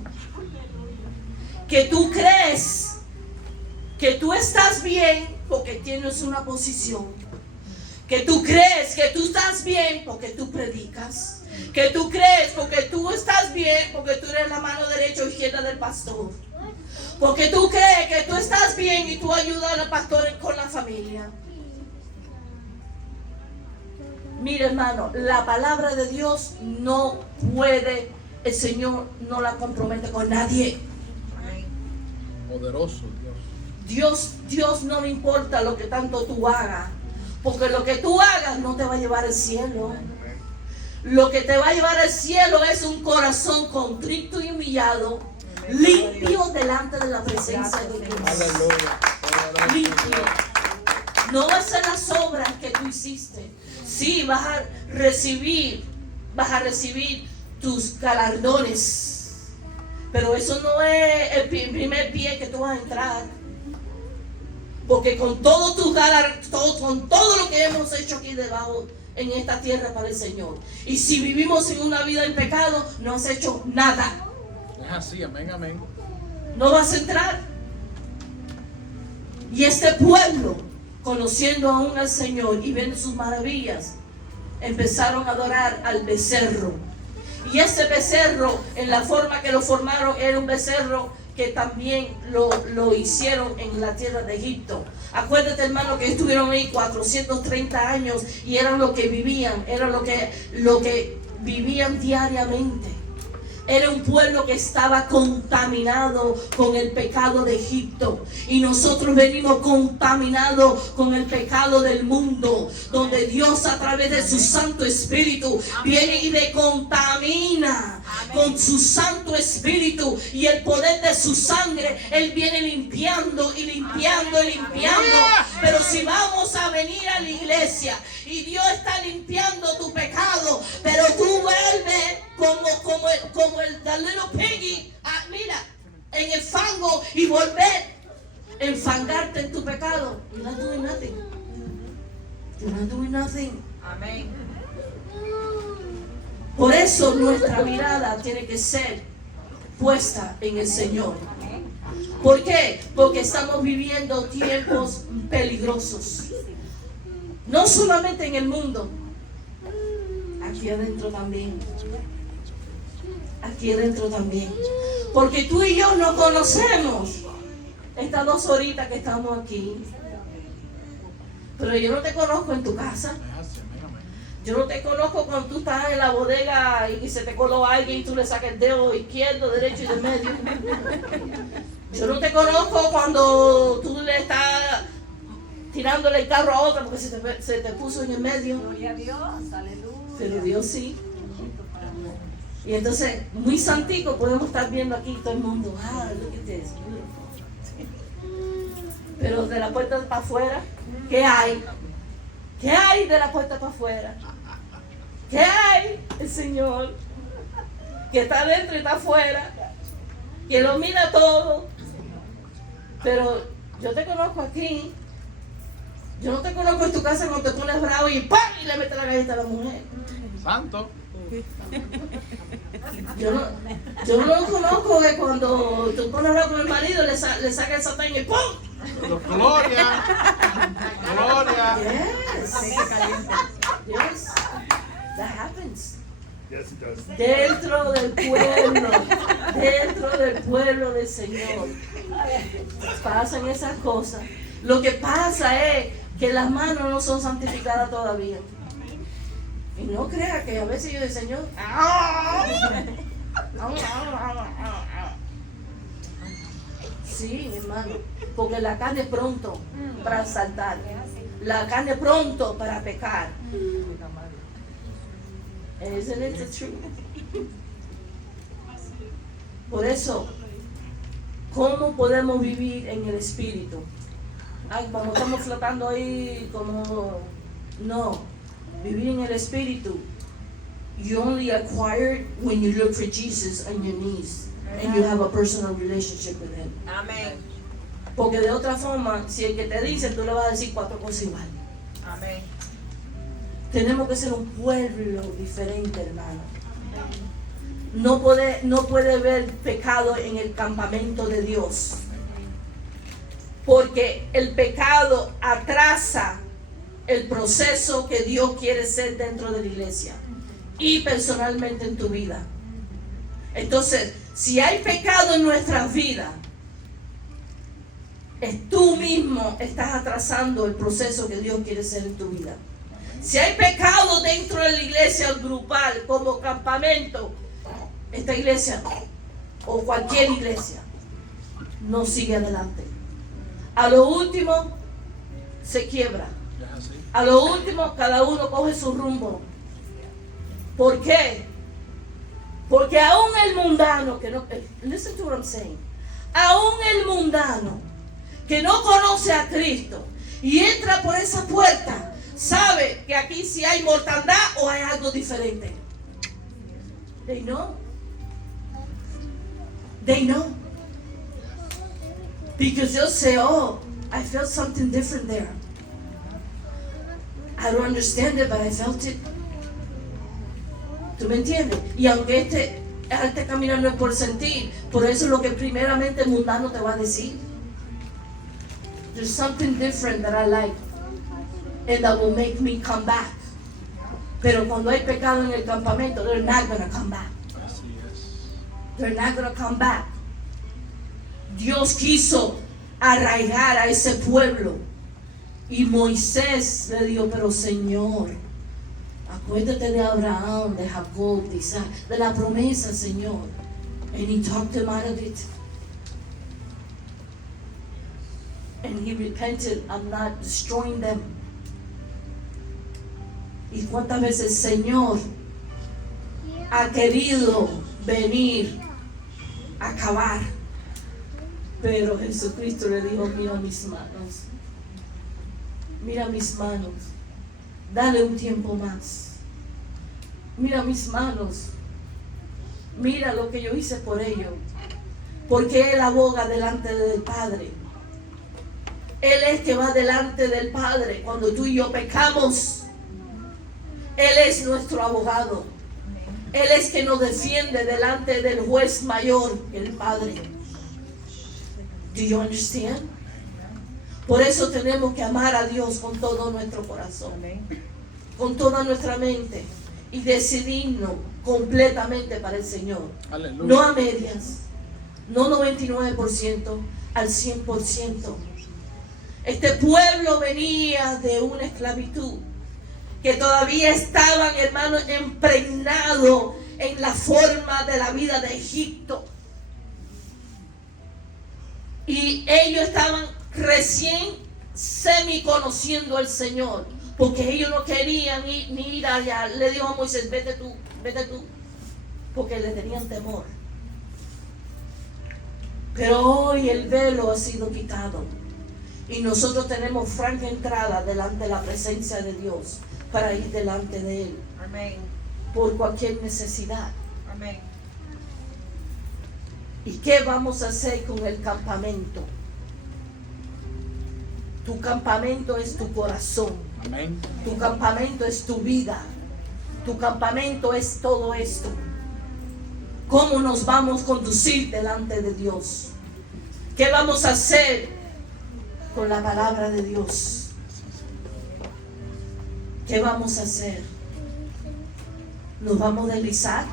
Que tú crees que tú estás bien porque tienes una posición. Que tú crees que tú estás bien porque tú predicas. Que tú crees porque tú estás bien porque tú eres la mano derecha o izquierda del pastor. Porque tú crees que tú estás bien y tú ayudas al pastor con la familia. Mira, hermano, la palabra de Dios no puede, el Señor no la compromete con nadie. Poderoso Dios. Dios no le importa lo que tanto tú hagas, porque lo que tú hagas no te va a llevar al cielo. Lo que te va a llevar al cielo es un corazón contrito y humillado, limpio delante de la presencia de Dios. Aleluya. Limpio. No va a ser las obras que tú hiciste. Sí, vas a recibir tus galardones, pero eso no es el primer pie que tú vas a entrar. Porque con todo tus galardones, con todo lo que hemos hecho aquí debajo en esta tierra para el Señor, y si vivimos en una vida en pecado, no has hecho nada. Es así, amén, amén. No vas a entrar. Y este pueblo, conociendo aún al Señor y viendo sus maravillas, empezaron a adorar al becerro. Y ese becerro, en la forma que lo formaron, era un becerro que también lo hicieron en la tierra de Egipto. Acuérdate, hermano, que estuvieron ahí 430 años y eran lo que vivían, era lo que vivían diariamente. Era un pueblo que estaba contaminado con el pecado de Egipto. Y nosotros venimos contaminados con el pecado del mundo, donde Dios a través de su Santo Espíritu viene y decontamina con su Santo Espíritu y el poder de su sangre. Él viene limpiando y limpiando y limpiando. Pero si vamos a venir a la iglesia y Dios está limpiando tu pecado, pero tú vuelves como el the little piggy, mira, en el fango, y volver a enfangarte en tu pecado, you're not doing nothing. You're not doing nothing. Amén. Por eso nuestra mirada tiene que ser puesta en el Señor. ¿Por qué? Porque estamos viviendo tiempos peligrosos. No solamente en el mundo, aquí adentro también. Aquí adentro también. Porque tú y yo no conocemos estas 2 horitas que estamos aquí. Pero yo no te conozco en tu casa. Es así, amén, amén. Yo no te conozco cuando tú estás en la bodega y se te coló alguien y tú le sacas el dedo izquierdo, derecho y del medio. Yo no te conozco cuando tú le estás tirándole el carro a otra porque se te puso en el medio. Gloria a Dios, aleluya. Pero Dios sí. Y entonces, muy santico, podemos estar viendo aquí todo el mundo. Ah, look at this, beautiful. Pero de la puerta para afuera, ¿qué hay? ¿Qué hay de la puerta para afuera? ¿Qué hay? El Señor, que está adentro y está afuera, que lo mira todo. Pero yo te conozco aquí. Yo no te conozco en tu casa cuando te pones bravo y ¡pam! Y le metes la galleta a la mujer. Santo. Yo no lo conozco que cuando tú pones bravo con el marido le saca el sartén y ¡pum! Pero gloria. Gloria. Yes. Yes. That happens. Yes, it does. Dentro del pueblo del Señor pasan esas cosas. Lo que pasa es que las manos no son santificadas todavía. Y no crea que a veces yo digo, Señor, sí, hermano, porque la carne es pronto para saltar, la carne es pronto para pecar. Isn't it the truth? Por eso, ¿cómo podemos vivir en el Espíritu? Ay, como estamos flotando ahí, como... No, vivir en el Espíritu. You only acquire it when you look for Jesus on your knees and you have a personal relationship with Him. Amén. Porque de otra forma, si el que te dice, tú le vas a decir 4 cosas igual. Amén. Tenemos que ser un pueblo diferente, hermano. No puede haber pecado en el campamento de Dios. Porque el pecado atrasa el proceso que Dios quiere hacer dentro de la iglesia y personalmente en tu vida. Entonces, si hay pecado en nuestras vidas, tú mismo estás atrasando el proceso que Dios quiere hacer en tu vida. Si hay pecado dentro de la iglesia grupal, como campamento, esta iglesia o cualquier iglesia no sigue adelante. A lo último se quiebra. A lo último cada uno coge su rumbo. ¿Por qué? Porque aún el mundano que no, listen to what I'm saying, aún el mundano que no conoce a Cristo y entra por esa puerta, sabe que aquí si hay mortandad o hay algo diferente. They know. They know. Because they'll say, oh, I felt something different there. I don't understand it, but I felt it. ¿Tú me entiendes? Y aunque este camino no es por sentir, por eso es lo que primeramente el mundano te va a decir. There's something different that I like, and that will make me come back. Pero cuando hay pecado en el campamento, they're not going to come back. They're not going to come back. Dios quiso arraigar a ese pueblo. Y Moisés le dijo, pero Señor, acuérdate de Abraham, de Jacob, de Isaac, de la promesa, Señor. And he talked them out of it. And he repented, I'm not destroying them. Y cuántas veces el Señor ha querido venir a acabar, pero Jesucristo le dijo, mira mis manos, mira mis manos, dale un tiempo más, mira mis manos, mira lo que yo hice por ellos, porque Él aboga delante del Padre. Él es que va delante del Padre cuando tú y yo pecamos. Él es nuestro abogado. Él es que nos defiende delante del juez mayor, el Padre. Do you understand? Por eso tenemos que amar a Dios con todo nuestro corazón, con toda nuestra mente, y decidirnos completamente para el Señor. Aleluya. No a medias, no 99%, al 100%. Este pueblo venía de una esclavitud que todavía estaban, hermanos, impregnados en la forma de la vida de Egipto. Y ellos estaban recién semi conociendo al Señor, porque ellos no querían ni ir allá. Le dijo a Moisés, vete tú, porque le tenían temor. Pero hoy el velo ha sido quitado y nosotros tenemos franca entrada delante de la presencia de Dios para ir delante de Él. Amén. Por cualquier necesidad. Amén. ¿Y qué vamos a hacer con el campamento? Tu campamento es tu corazón. Amén. Tu campamento es tu vida. Tu campamento es todo esto. ¿Cómo nos vamos a conducir delante de Dios? ¿Qué vamos a hacer con la palabra de Dios? ¿Qué vamos a hacer? ¿Nos vamos a deslizar?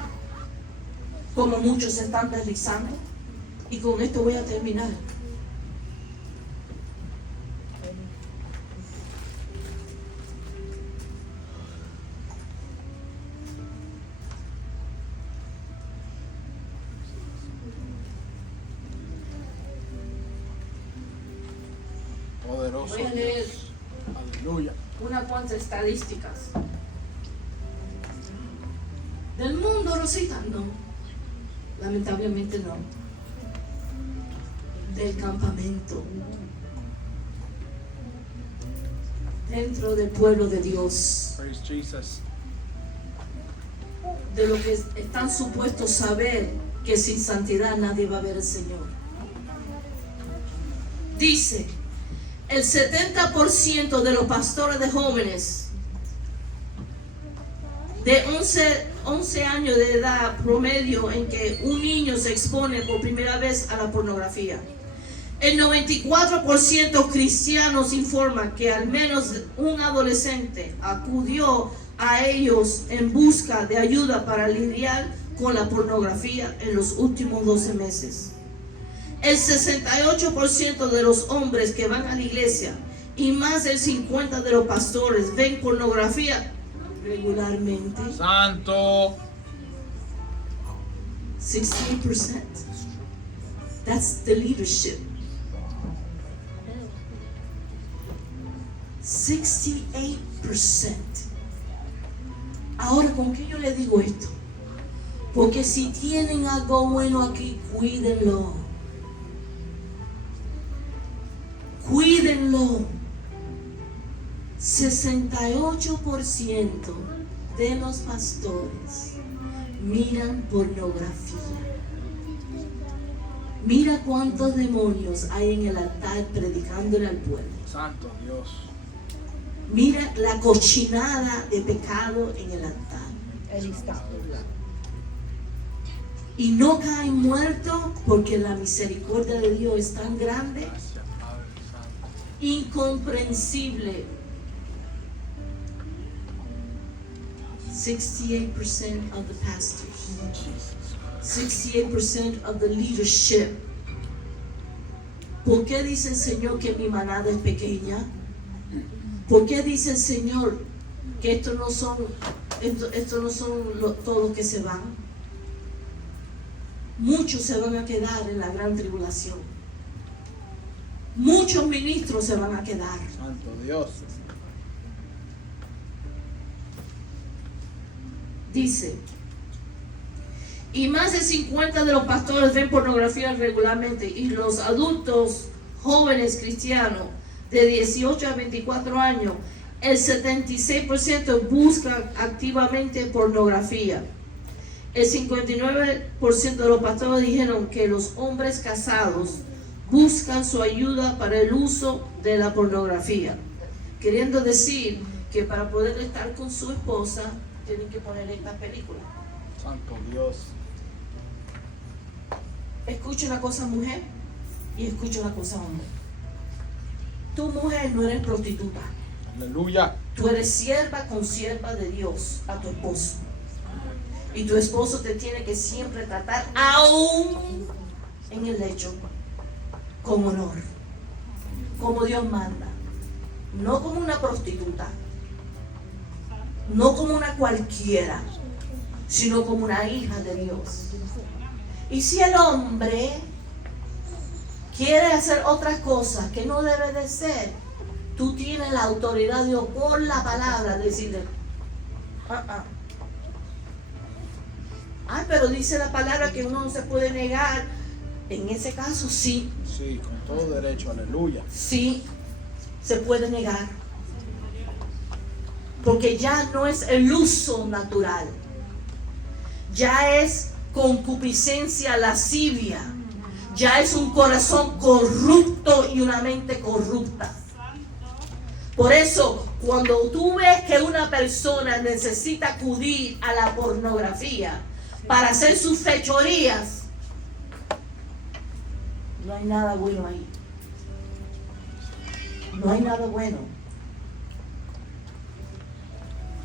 Como muchos se están deslizando. Y con esto voy a terminar. Poderoso Voy a leer Dios. Aleluya. unas cuantas estadísticas. Del mundo, Rosita, no. Lamentablemente no. Del campamento. Dentro del pueblo de Dios. Praise Jesus. De lo que están supuestos saber que sin santidad nadie va a ver al Señor. Dice, el 70% de los pastores de jóvenes de 11 años de edad promedio en que un niño se expone por primera vez a la pornografía. El 94% cristianos informan que al menos un adolescente acudió a ellos en busca de ayuda para lidiar con la pornografía en los últimos 12 meses. El 68% de los hombres que van a la iglesia y más del 50% de los pastores ven pornografía regularmente. Santo. 68%. That's the leadership. 68%. Ahora, ¿con qué yo le digo esto? Porque si tienen algo bueno aquí, cuídenlo. Cuídenlo. 68% de los pastores miran pornografía. Mira cuántos demonios hay en el altar predicándole al pueblo. Santo Dios. Mira la cochinada de pecado en el altar. Él está. Y no caen muertos porque la misericordia de Dios es tan grande, Gracias, Padre Santo. incomprensible. 68% of the pastors, 68% of the leadership. ¿Por qué dice el Señor que mi manada es pequeña? ¿Por qué dice el Señor que estos no son todos los que se van? Muchos se van a quedar en la gran tribulación. Muchos ministros se van a quedar. Santo Dios. Dice, y más del 50% de los pastores ven pornografía regularmente, y los adultos jóvenes cristianos de 18 a 24 años, el 76% buscan activamente pornografía. El 59% de los pastores dijeron que los hombres casados buscan su ayuda para el uso de la pornografía, queriendo decir que para poder estar con su esposa tienen que poner esta película. Santo Dios. Escucha una cosa, mujer, y escucha una cosa, hombre. Tu mujer no eres prostituta. Aleluya. Tú eres sierva de Dios a tu esposo. Y tu esposo te tiene que siempre tratar, aún en el lecho, con honor, como Dios manda. No como una prostituta. no como una cualquiera, sino como una hija de Dios. Y si el hombre quiere hacer otras cosas que no debe de ser, tú tienes la autoridad de Dios por la palabra de decirle, Ay, pero dice la palabra que uno no se puede negar. En ese caso sí. Sí, con todo derecho, aleluya. Sí, se puede negar. Porque ya no es el uso natural. Ya es concupiscencia lascivia. Ya es un corazón corrupto y una mente corrupta. Por eso, cuando tú ves que una persona necesita acudir a la pornografía para hacer sus fechorías, no hay nada bueno ahí. No hay nada bueno.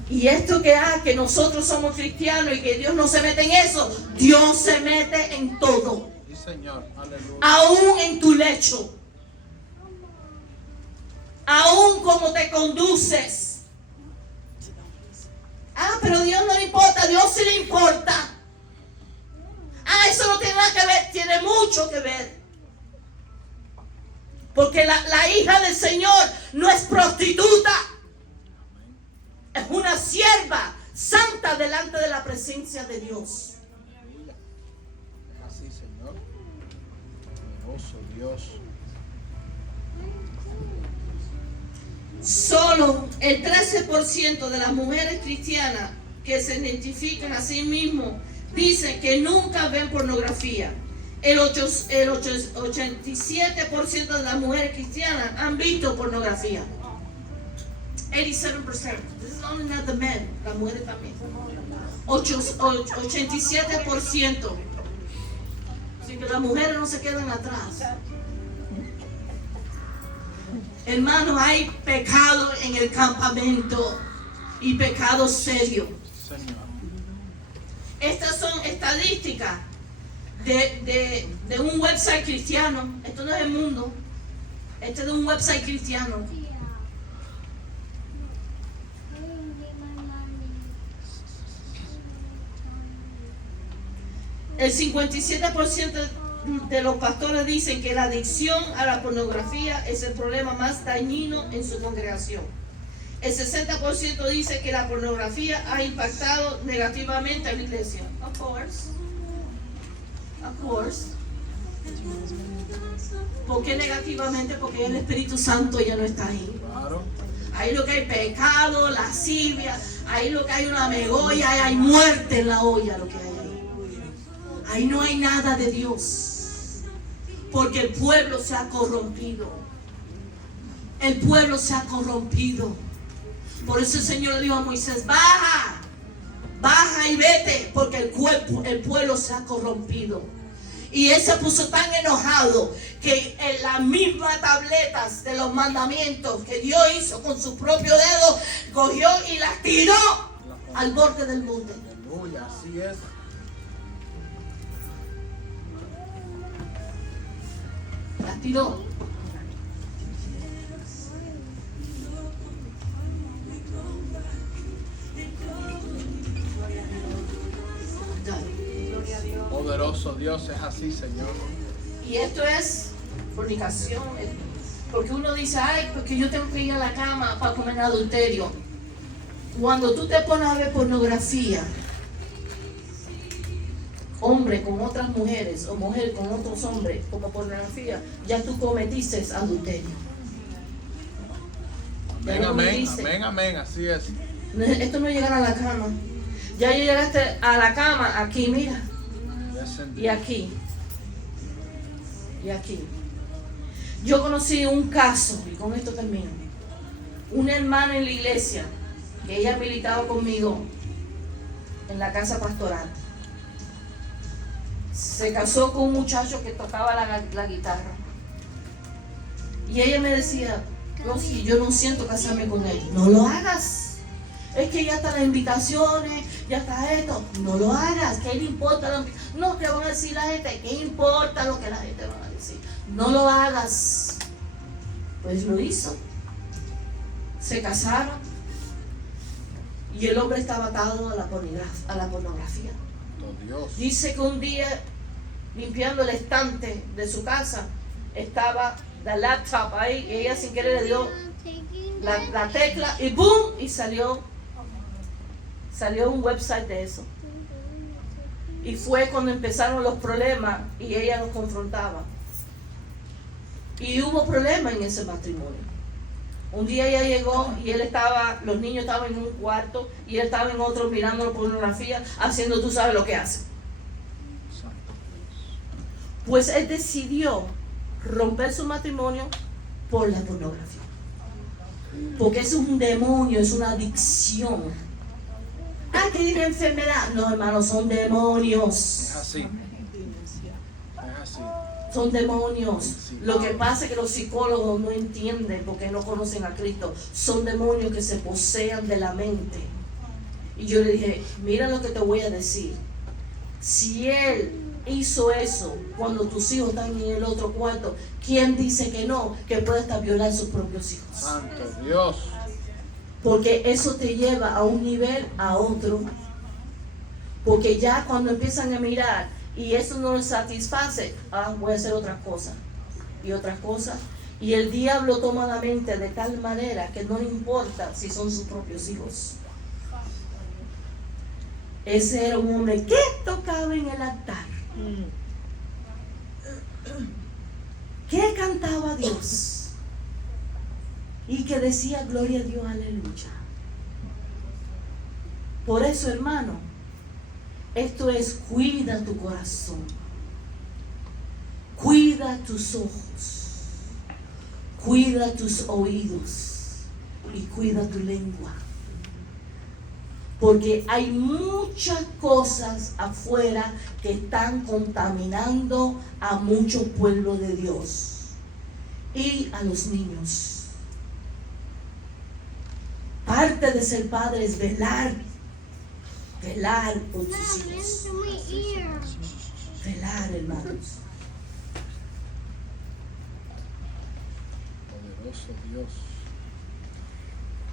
Y esto que nosotros somos cristianos y que Dios no se mete en eso, Dios se mete en todo. Sí, Señor, aleluya. Aún en tu lecho. Aún como te conduces. Pero Dios no le importa, Dios sí le importa. Eso no tiene nada que ver, tiene mucho que ver. Porque la hija del Señor no es prostituta. Es una sierva santa delante de la presencia de Dios. Aleluya. Es así, Señor. Poderoso Dios. Solo el 13% de las mujeres cristianas que se identifican a sí mismos dicen que nunca ven pornografía. El 87% de las mujeres cristianas han visto pornografía. 87%. This is only not the men, las mujeres también. 87%. Así que las mujeres no se quedan atrás. Hermanos, hay pecado en el campamento y pecado serio. Señor. Estas son estadísticas de un website cristiano. Esto no es El Mundo. Esto es de un website cristiano. El 57% de los pastores dicen que la adicción a la pornografía es el problema más dañino en su congregación. El 60% dice que la pornografía ha impactado negativamente a la iglesia. Of course. Of course. ¿Por qué negativamente? Porque el Espíritu Santo ya no está ahí. Claro. Ahí lo que hay pecado, lascivia, ahí lo que hay una megolla, ahí hay muerte en la olla, lo que hay ahí. Ahí no hay nada de Dios. Porque el pueblo se ha corrompido. El pueblo se ha corrompido. Por eso el Señor le dijo a Moisés, baja y vete, porque el pueblo se ha corrompido. Y él se puso tan enojado que en las mismas tabletas de los mandamientos que Dios hizo con su propio dedo, cogió y las tiró al borde del monte. Aleluya, así es. Las tiró. Poderoso Dios, es así, Señor. Y esto es fornicación. Porque uno dice, porque yo tengo que ir a la cama para comer adulterio. Cuando tú te pones a ver pornografía, hombre con otras mujeres o mujer con otros hombres como pornografía, ya tú cometiste adulterio. Amén, amén, amén, amén, así es. Esto no es llegar a la cama. Ya llegaste a la cama, aquí, mira. Y aquí. Y aquí. Yo conocí un caso, y con esto termino. Una hermana en la iglesia, que ella militaba conmigo en la casa pastoral. Se casó con un muchacho que tocaba la guitarra. Y ella me decía, Rosy, yo no siento casarme con él. No lo hagas. Es que ya están las invitaciones, ya está esto. No lo hagas. ¿Qué le importa? No, ¿qué van a decir la gente? ¿Qué importa lo que la gente va a decir? No lo hagas. Pues lo hizo. Se casaron. Y el hombre estaba atado a la pornografía. Oh, Dios. Dice que un día, limpiando el estante de su casa, estaba la laptop ahí y ella sin querer le dio la tecla y ¡boom! Y salió un website de eso. Y fue cuando empezaron los problemas y ella los confrontaba. Y hubo problemas en ese matrimonio. Un día ella llegó y los niños estaban en un cuarto y él estaba en otro mirando la pornografía, haciendo tú sabes lo que hace. Pues él decidió romper su matrimonio por la pornografía. Porque es un demonio, es una adicción. Ah, que diga enfermedad. No, hermano, son demonios. Es así. Es así. Son demonios. Lo que pasa es que los psicólogos no entienden porque no conocen a Cristo. Son demonios que se posean de la mente. Y yo le dije, mira lo que te voy a decir. Si él hizo eso cuando tus hijos están en el otro cuarto, ¿quién dice que no? Que puede hasta violar sus propios hijos. Santo Dios. Porque eso te lleva a un nivel a otro. Porque ya cuando empiezan a mirar y eso no les satisface, voy a hacer otras cosas y otras cosas. Y el diablo toma la mente de tal manera que no le importa si son sus propios hijos. Ese era un hombre que tocaba en el altar, que cantaba a Dios y que decía gloria a Dios, aleluya. Por eso, hermano, esto es cuida tu corazón, cuida tus ojos, cuida tus oídos y cuida tu lengua. Porque hay muchas cosas afuera que están contaminando a mucho pueblo de Dios y a los niños. Parte de ser padre es velar por tus hijos. Velar, hermanos. Poderoso Dios.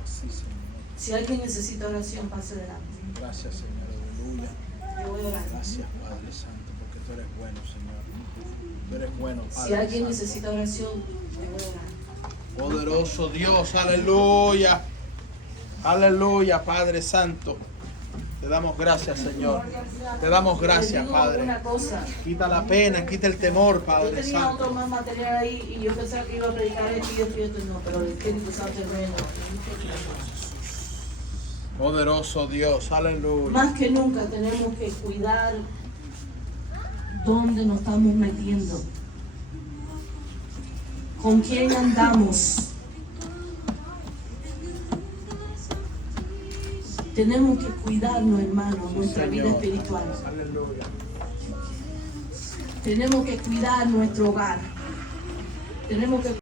Así, Señor. Si alguien necesita oración, pase adelante. Gracias, Señor. Aleluya. Yo voy a orar. Gracias, Padre Santo, porque tú eres bueno, Señor. Tú eres bueno, Padre. Si alguien Santo. necesita oración, yo voy a orar. Poderoso Dios, aleluya. Aleluya, Padre Santo. Te damos gracias, Señor. Te damos Les gracias, digo Padre. una cosa. Quita la pena, quita el temor, Yo Padre tenía Santo. otro más material ahí y yo pensaba que iba a predicar esto y esto y no, pero el Espíritu Santo es bueno. Poderoso Dios, aleluya. Más que nunca tenemos que cuidar dónde nos estamos metiendo, con quién andamos. Tenemos que cuidarnos, hermanos, nuestra vida Señor. espiritual. Aleluya. Tenemos que cuidar nuestro hogar. Tenemos que